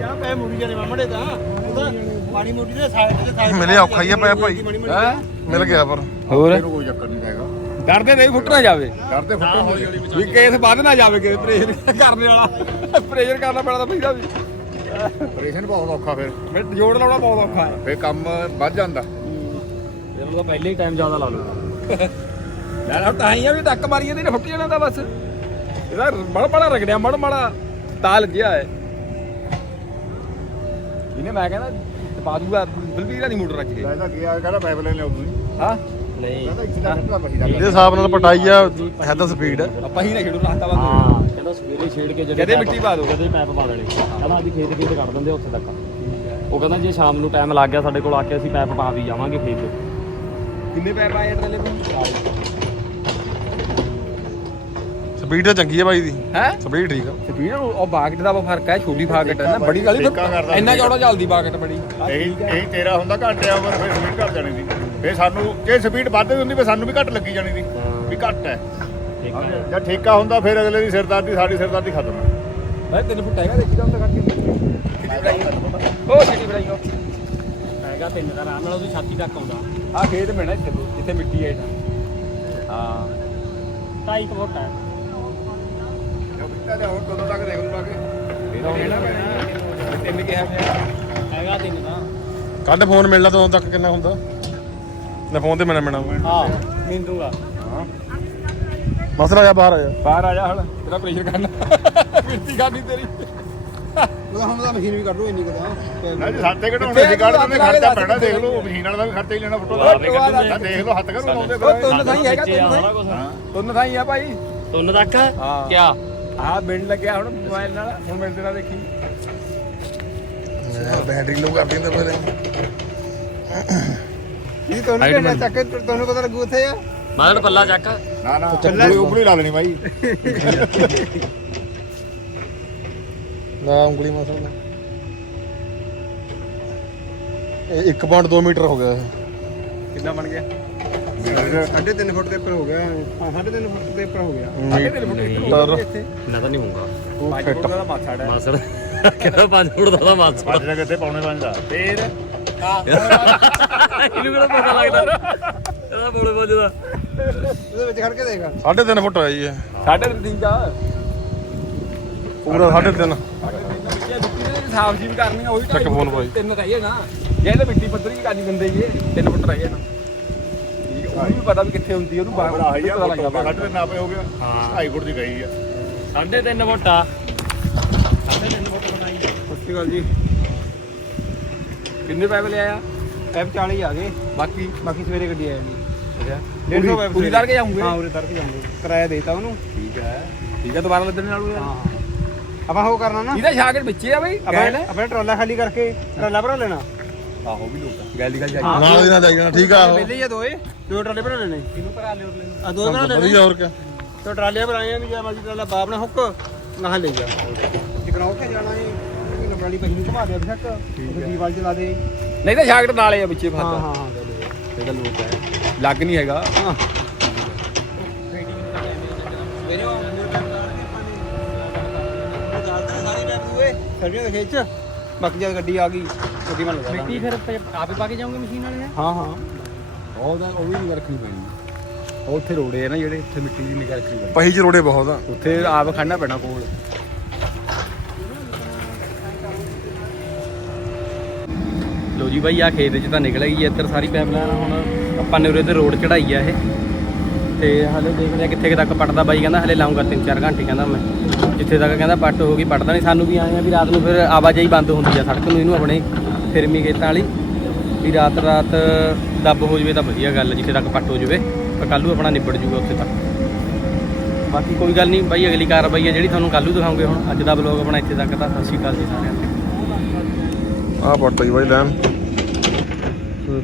S1: ਜਾਂ ਪੈ ਮੁੜੀ ਜਾਣੇ ਮਾਮੜੇ ਤਾਂ। ਉਹਦਾ ਪਾਣੀ ਮੁੜੀ ਦੇ ਸਾਈਡ ਤੇ ਸਾਈਡ
S6: ਮਿਲੇ ਔਖਾ ਹੀ ਆ ਪਿਆ ਭਾਈ।
S2: ਹੈ?
S6: ਮਿਲ ਗਿਆ ਪਰ।
S2: ਹੋਰ?
S6: ਇਹਨੂੰ ਕੋਈ ਚੱਕਰ ਨਹੀਂ ਹੈਗਾ।
S2: ਡਰਦੇ ਨਹੀਂ ਫੁੱਟ ਨਾ ਜਾਵੇ।
S6: ਡਰਦੇ ਫੁੱਟਣ
S2: ਵੀ ਕੇਸ ਵੱਧ ਨਾ ਜਾਵੇ ਕਿ ਪ੍ਰੇਸ਼ਰ ਕਰਨ ਵਾਲਾ। ਪ੍ਰੇਸ਼ਰ ਕਰਨਾ ਪੈਣਾ ਤਾਂ ਪੈਂਦਾ ਵੀ।
S6: ਆਪਰੇਸ਼ਨ ਬਹੁਤ ਔਖਾ ਫਿਰ।
S2: ਮੈਂ ਜੋੜ ਲਾਉਣਾ ਬਹੁਤ ਔਖਾ ਹੈ।
S6: ਫੇ ਕੰਮ ਵੱਧ ਜਾਂਦਾ।
S5: ਇਹਨੂੰ ਤਾਂ ਪਹਿਲੇ ਹੀ ਟਾਈਮ ਜ਼ਿਆਦਾ ਲਾ ਲਓ।
S2: ਲੈ ਹੁਣ ਤਾਂ ਹੀ ਆ ਵੀ ਟੱਕ ਮਾਰੀਏ ਤੇ ਫੁੱਟ ਜਾਣਾ ਤਾਂ ਬਸ। ਇਹਦਾ ਬੜਾ ਬੜਾ ਰਗੜਿਆ ਮੜ ਮੜਾ ਤਾਲ ਜਿਆ ਹੈ। ਇਹਨੇ ਮੈਂ ਕਹਿੰਦਾ ਪਾ ਦੂਗਾ ਬਲਵੀਰ ਨਹੀਂ ਮੋਟਰ ਰੱਖ ਕੇ।
S6: ਇਹਦਾ ਗਿਆ ਕਹਿੰਦਾ ਪਾਈਪਲਾਈਨ ਲਿਆਉ ਤੁਸੀਂ
S2: ਹਾਂ?
S5: ਨਹੀਂ।
S6: ਦਾ ਦਾ ਇਹਦੇ ਹਿਸਾਬ ਨਾਲ ਪਟਾਈ ਆ ਹੈ ਤਾਂ ਸਪੀਡ
S2: ਆਪਾਂ ਹੀ ਨਾ ਖੇਡੂ ਰਸਤਾ ਵਾ
S5: ਹਾਂ ਕਹਿੰਦਾ ਸਵੇਰੇ ਛੇੜ ਕੇ
S2: ਜਦੇ ਮਿੱਟੀ ਪਾ ਦਿਓ।
S5: ਜਦੇ ਪੈਪ ਪਾ ਦੇਣੇ। ਕਹਿੰਦਾ ਅੱਜ ਖੇਤ ਖੇਤ ਕੱਢ ਦਿੰਦੇ ਉੱਥੇ ਤੱਕ। ਉਹ ਕਹਿੰਦਾ ਜੇ ਸ਼ਾਮ ਨੂੰ ਟਾਈਮ ਲੱਗ ਗਿਆ ਸਾਡੇ ਕੋਲ ਆ ਕੇ ਅਸੀਂ ਪੈਪ ਪਾ ਵੀ ਜਾਵਾਂਗੇ ਖੇਤ।
S2: ਕਿੰਨੇ ਪੈਪ ਆਏ ਟਰੇਲੇ ਕੋਲ?
S6: ਸਪੀਡ ਤਾਂ ਚੰਗੀ ਆ ਬਾਈ ਦੀ।
S2: ਹੈ?
S6: ਸਪੀਡ ਠੀਕ ਆ।
S2: ਸਪੀਡ ਉਹ ਬਾਕਟ ਦਾ ਫ਼ਰਕ ਹੈ ਛੋਟੀ ਬਾਕਟ ਹੈ ਨਾ ਬੜੀ
S6: ਕਰਦਾ
S2: ਇੰਨਾ ਚੌੜਾ ਚੱਲਦੀ ਬਾਕਟ ਬੜੀ।
S6: ਇਹੀ ਇਹੀ ਤੇਰਾ ਹੁੰਦਾ ਘੱਟ ਆ ਪਰ ਫਿਰ ਸਪੀਡ ਘੱਟ ਜਾਣੀ ਸੀ ਫੇ ਸਾਨੂੰ ਜੇ ਸਪੀਡ ਵੱਧ ਹੁੰਦੀ ਫੇ ਸਾਨੂੰ ਵੀ ਘੱਟ ਲੱਗੀ ਜਾਣੀ ਸੀ ਵੀ ਘੱਟ ਹੈ।
S5: ਠੀਕ ਹੈ।
S6: ਜਦ ਠੇਕਾ ਹੁੰਦਾ ਫਿਰ ਅਗਲੇ ਦੀ ਸਿਰਦਰਦੀ ਸਾਡੀ ਸਿਰਦਰਦੀ ਖਤਮ ਹੈ।
S2: ਮੈਂ ਤਿੰਨ ਫੁੱਟ ਹੈਗਾ ਦੇਖੀ ਤਾਂ ਤਾਂ ਕਰਕੇ। ਕਿੰਨੀ ਬੜਾਈ ਉਹ ਕਿੰਨੀ ਬੜਾਈ ਉਹ।
S5: ਹੈਗਾ ਤਿੰਨ ਦਾ ਆਰਾਮ ਨਾਲ ਉਹਦੀ ਛਾਤੀ ਤੱਕ ਆਉਂਦਾ।
S2: ਆ ਖੇਤ ਮਿਲਣਾ ਇੱਥੇ ਤੋਂ, ਜਿੱਥੇ ਮਿੱਟੀ ਹੈ ਹਾਂ।
S5: ਢਾਈ ਕੁ ਫੁੱਟ ਹੈ।
S6: ਜੋ ਬਿੱਟਾ ਲਿਆ ਹੁਣ ਕਦੋਂ ਤੱਕ ਦੇਖ ਲੂਗਾ ਕਿ?
S2: ਇਹਦਾ ਲੈਣਾ ਪੈਣਾ। ਤਿੰਨ ਕਿਹਾ
S5: ਹੈਗਾ ਤਿੰਨ ਦਾ।
S6: ਕੱਢ ਫੋਨ ਮਿਲਣਾ ਤਾਂ ਉਦੋਂ ਤੱਕ ਕਿੰਨਾ ਹੁੰਦਾ? ਨਾ ਫੋਨ ਤੇ ਮਿਲਣਾ ਮਿਲਣਾ।
S5: ਹਾਂ ਮਿਲ ਦੂੰਗਾ
S6: ਮਸਲਾ ਜਾ ਬਾਹਰ ਆ ਜਾ।
S2: ਬਾਹਰ ਆ ਜਾ ਹਣ। ਤੇਰਾ ਪ੍ਰੈਸ਼ਰ ਕਰਨਾ। ਮਿੱਟੀ ਖਾਣੀ ਤੇਰੀ।
S1: ਉਹਦਾ ਹੁਣ ਤਾਂ ਮਸ਼ੀਨ ਵੀ ਕੱਢੋ ਇੰਨੀ ਕਦਾ
S6: ਨਾ ਜੀ ਸਾਤੇ ਘਟਾਉਣੇ ਸੀ ਕੱਢ ਦਿੰਦੇ ਖਰਚਾ ਪੈਣਾ ਦੇਖ ਲਓ ਮਸ਼ੀਨ ਵਾਲਾ ਵੀ ਖਰਚਾ ਹੀ ਲੈਣਾ ਫੋਟੋ ਦਾ ਦੇਖ ਲਓ ਹੱਥ ਕਰੂ ਲਾਉਂਦੇ
S2: ਉਹ ਤੁੰਨ ਥਾਈ ਹੈਗਾ ਤੁੰਨ ਥਾਈ। ਤੁੰਨ ਥਾਈ ਆ ਭਾਈ।
S5: ਤੁੰਨ ਤੱਕ?
S2: ਹਾਂ।
S5: ਕਿਆ?
S2: ਆ ਬਿੰਡ ਲੱਗਿਆ ਹੁਣ ਮੋਬਾਈਲ ਨਾਲ ਹੁਣ ਮਿਲ ਦੇਣਾ ਦੇਖੀ।
S6: ਬੈਟਰੀ ਲੋ ਕਰ ਦਿੰਦੇ ਪਹਿਲੇ
S1: ਇਹ ਤੁਹਾਨੂੰ ਕਿਹੜਾ ਚੱਕ ਤੁਹਾਨੂੰ ਪਤਾ ਲੱਗੂ ਉੱਥੇ ਆ?
S5: ਮਾਰਨ ਪੱਲਾ ਚੱਕ।
S6: ਨਾ ਨਾ ਉਂਗਲੀ ਉਂਗਲੀ ਲਾ ਲੈਣੀ ਬਾਈ। ਨਾ ਉਂਗਲੀ ਮਸਲ ਇਹ 1.2 ਮੀਟਰ ਹੋ ਗਿਆ
S2: ਕਿੰਨਾ ਬਣ ਗਿਆ?
S1: ਸਾਢੇ 3 ਫੁੱਟ ਦੇ ਉੱਪਰ ਹੋ ਗਿਆ। ਸਾਢੇ 3 ਫੁੱਟ ਦੇ ਉੱਪਰ ਹੋ ਗਿਆ।
S2: ਫੁੱਟ ਇੱਥੇ।
S5: ਨਾ ਤਾਂ ਨਹੀਂ ਹੋਊਗਾ।
S2: ਪੰਜ ਫੁੱਟ। ਦਾ ਮਾਛਾ ਹੈ।
S5: ਮਾਸੜ ਕਹਿੰਦਾ 5 ਫੁੱਟ ਦਾ ਮਾਸੜ
S6: ਅੱਜ ਕਿੱਥੇ ਪਾਉਣੇ ਬੰਦਾ
S2: ਫੇਰ?
S5: ਇਹਨੂੰ ਕਿਹੜਾ ਪਤਾ ਲੱਗਦਾ? ਇਹਦਾ ਬੋਲੇ ਬੋਲਦਾ
S1: ਉਹਦੇ ਵਿੱਚ ਖੜ ਕੇ ਦੇਖ।
S6: 3.5 ਫੁੱਟ ਹੋਇਆ ਜੀ ਇਹ।
S2: ਸਾਢੇ ਤਿੰਨ ਦਾ
S6: ਪੂਰਾ 3.5
S2: ਸਾਫ਼ ਜੀ ਵੀ ਕਰਨੀ ਆ ਉਹ ਵੀ
S6: ਚੱਕ ਫੋਨ ਭਾਈ।
S2: ਤਿੰਨ ਤਾਂ ਹੀ ਹੈ ਨਾ। ਜੇ ਤਾਂ ਮਿੱਟੀ ਪੱਧਰ ਹੀ ਕਰਨੀ ਦਿੰਦੇ ਜੀ ਤਿੰਨ ਫੁੱਟ ਰਹਿ ਨਾ। ਠੀਕ ਹੈ, ਉਹਨੂੰ ਵੀ ਪਤਾ ਵੀ ਕਿੱਥੇ ਹੁੰਦੀ ਆ, ਉਹਨੂੰ ਬਾਹਰ
S6: ਬੜਾ
S2: ਪਤਾ ਲੱਗਦਾ। ਬਾਹਰ।
S6: ਸਾਡੇ ਤੇ ਨਾਪੇ ਹੋ ਗਿਆ
S5: ਹਾਂ।
S6: 2.5 ਫੁੱਟ ਦੀ ਗਈ ਆ।
S5: ਸਾਢੇ 3 ਫੁੱਟ ਆ। ਸਾਢੇ 3 ਫੁੱਟ ਬਣਾਈ ਆ।
S2: ਸਤਿ ਸ਼੍ਰੀ ਅਕਾਲ ਜੀ। ਕਿੰਨੇ ਪੈਪ ਲਿਆਇਆ
S1: ਪੈਪ 40 ਆ ਗਏ
S2: ਬਾਕੀ
S1: ਬਾਕੀ ਸਵੇਰੇ ਗੱਡੀ ਆ ਜਾਣੀ
S2: ਅੱਛਾ।
S1: 150 ਪੈਪ
S2: ਪੂਰੀ ਦਰ ਕੇ ਜਾਉਂਗੇ
S1: ਹਾਂ ਉਰੇ ਤਰ ਕੇ ਜਾਉਂਗੇ ਕਿਰਾਇਆ ਦੇਤਾ ਉਹਨੂੰ।
S2: ਠੀਕ ਹੈ। ਠੀਕ ਹੈ ਦੁਬਾਰਾ ਲੱਦਣ ਨਾਲੋਂ ਯਾਰ।
S1: ਹਾਂ। ਆਪਾਂ ਉਹ ਕਰਨਾ ਨਾ।
S2: ਇਹਦਾ ਸ਼ਾਗਰ ਵਿੱਚੇ ਆ ਬਈ ਗੈਲ।
S1: ਆਪਾਂ ਆਪਣਾ ਟਰਾਲਾ ਖਾਲੀ ਕਰਕੇ ਟਰਾਲਾ ਭਰਾ ਲੈਣਾ।
S2: ਆਹੋ ਵੀ ਲੋਕ ਗੈਲ ਦੀ ਗੱਲ ਜਾਈ।
S4: ਨਾਲ ਦੀ ਨਾਲ ਜਾਈ ਜਾਣਾ ਠੀਕ ਆ।
S1: ਪਹਿਲੇ ਹੀ ਆ ਦੋਏ। ਦੋ ਟਰਾਲੇ ਭਰਾ ਲੈਣੇ। ਇਹਨੂੰ ਭਰਾ ਲਿਓ ਆ ਦੋ ਭਰਾ ਲੈਣੇ।
S4: ਵਧੀਆ ਹੋਰ ਕਿਆ।
S1: ਤੇ ਟਰਾਲੇ ਭਰਾਏ ਆ ਵੀ ਜੇ ਮਰਜ਼ੀ ਟਰਾਲਾ ਬਾਪ ਨਾ ਹੁੱਕ ਨਾ ਲੈ ਜਾ। ਟਿਕਰਾਉ ਕੇ ਜਾਣਾ ਏ ਨੰਬਰ ਵਾਲੀ ਪਹੀ ਨੂੰ ਘੁਮਾ ਦੇ ਉਹ ਦੀਵਾਲ ਚਲਾ ਦੇ।
S2: ਨਹੀਂ ਤਾਂ ਸ਼ਾਗਰ ਨਾਲੇ ਆ ਵਿੱਚੇ
S1: ਹਾਂ
S2: ਫਾਦਾ।
S1: ਹਾਂ ਹਾਂ ਗੱਲ ਇਹ।
S2: ਇਹਦਾ ਲੋਕ ਹੈ ਲੱਗ ਨਹੀਂ ਹੈਗਾ।
S1: ਹਾਂ। ਸਰਦੀਆਂ ਦੇ ਖੇਚ ਬਾਕੀ ਜਦ ਗੱਡੀ ਆ ਗਈ ਗੱਡੀ ਬਣ ਲਗਾ
S3: ਮਿੱਟੀ ਫਿਰ ਪ- ਆਪੇ ਪਾ ਕੇ ਜਾਓਗੇ ਮਸ਼ੀਨ ਵਾਲੇ
S1: ਹਾਂ ਹਾਂ।
S2: ਉਹਦਾ ਉਹ ਵੀ ਨਹੀਂ ਰੱਖਣੀ ਪੈਣੀ। ਉਹ ਉੱਥੇ ਰੋੜੇ ਆ ਨਾ ਜਿਹੜੇ ਉੱਥੇ ਮਿੱਟੀ ਦੀ ਨਿਕਲ ਰੱਖਣੀ ਪੈਣੀ।
S4: ਪਹੀ ਚ ਰੋੜੇ ਬਹੁਤ ਆ।
S2: ਉੱਥੇ ਆਪ ਖੜਨਾ ਪੈਣਾ ਕੋਲ।
S3: ਲੋ ਜੀ ਬਾਈ ਆ ਖੇਤ 'ਚ ਤਾਂ ਨਿਕਲ ਗਈ ਇੱਧਰ ਸਾਰੀ ਪਾਈਪਲਾਈਨ ਹੁਣ ਆਪਾਂ ਨੇ ਉਰੇ ਤੇ ਰੋਡ ਚੜਾਈ ਆ ਇਹ। ਤੇ ਹਲੇ ਦੇਖਦੇ ਆ ਕਿੱਥੇ ਕੁ ਤੱਕ ਪੱਟਦਾ ਬਾਈ ਕਹਿੰਦਾ ਹਲੇ ਲਾਉਂਗਾ 3-4 ਘੰਟੇ ਕਹਿੰਦਾ ਮੈਂ। ਜਿੱਥੇ ਤੱਕ ਕਹਿੰਦਾ ਪੱਟ ਹੋ ਗਈ ਪੱਟਦਾ ਨਹੀਂ। ਸਾਨੂੰ ਵੀ ਆਏ ਆ ਵੀ ਰਾਤ ਨੂੰ ਫਿਰ ਆਵਾਜਾਈ ਬੰਦ ਹੁੰਦੀ ਆ ਸੜਕ ਨੂੰ ਇਹਨੂੰ ਆਪਣੇ ਫਿਰਮੀ ਖੇਤਾਂ ਵਾਲੀ। ਵੀ ਰਾਤ ਰਾਤ ਦੱਬ ਹੋ ਜਵੇ ਤਾਂ ਵਧੀਆ ਗੱਲ ਜਿੱਥੇ ਤੱਕ ਪੱਟ ਹੋ ਜਵੇ। ਪਰ ਕੱਲ੍ਹ ਨੂੰ ਆਪਣਾ ਨਿਬੜ ਜੂਗਾ ਉੱਥੇ ਤੱਕ। ਬਾਕੀ ਕੋਈ ਗੱਲ ਨਹੀਂ ਬਾਈ ਅਗਲੀ ਕਾਰਵਾਈ ਆ ਜਿਹੜੀ ਤੁਹਾਨੂੰ ਕੱਲ੍ਹ ਨੂੰ ਦਿਖਾਉਂਗੇ ਹੁਣ। ਅੱਜ ਦਾ ਬਲੌਗ ਆਪਣਾ ਇੱਥੇ ਤੱਕ ਤਾਂ ਸਤਿ ਸ਼੍ਰੀ ਅਕਾਲ ਜੀ ਸਾਰਿਆਂ ਨੂੰ।
S4: ਆ ਪੱਟ ਲਈ ਬਾਈ ਲੈਣ।
S3: ਹੋਰ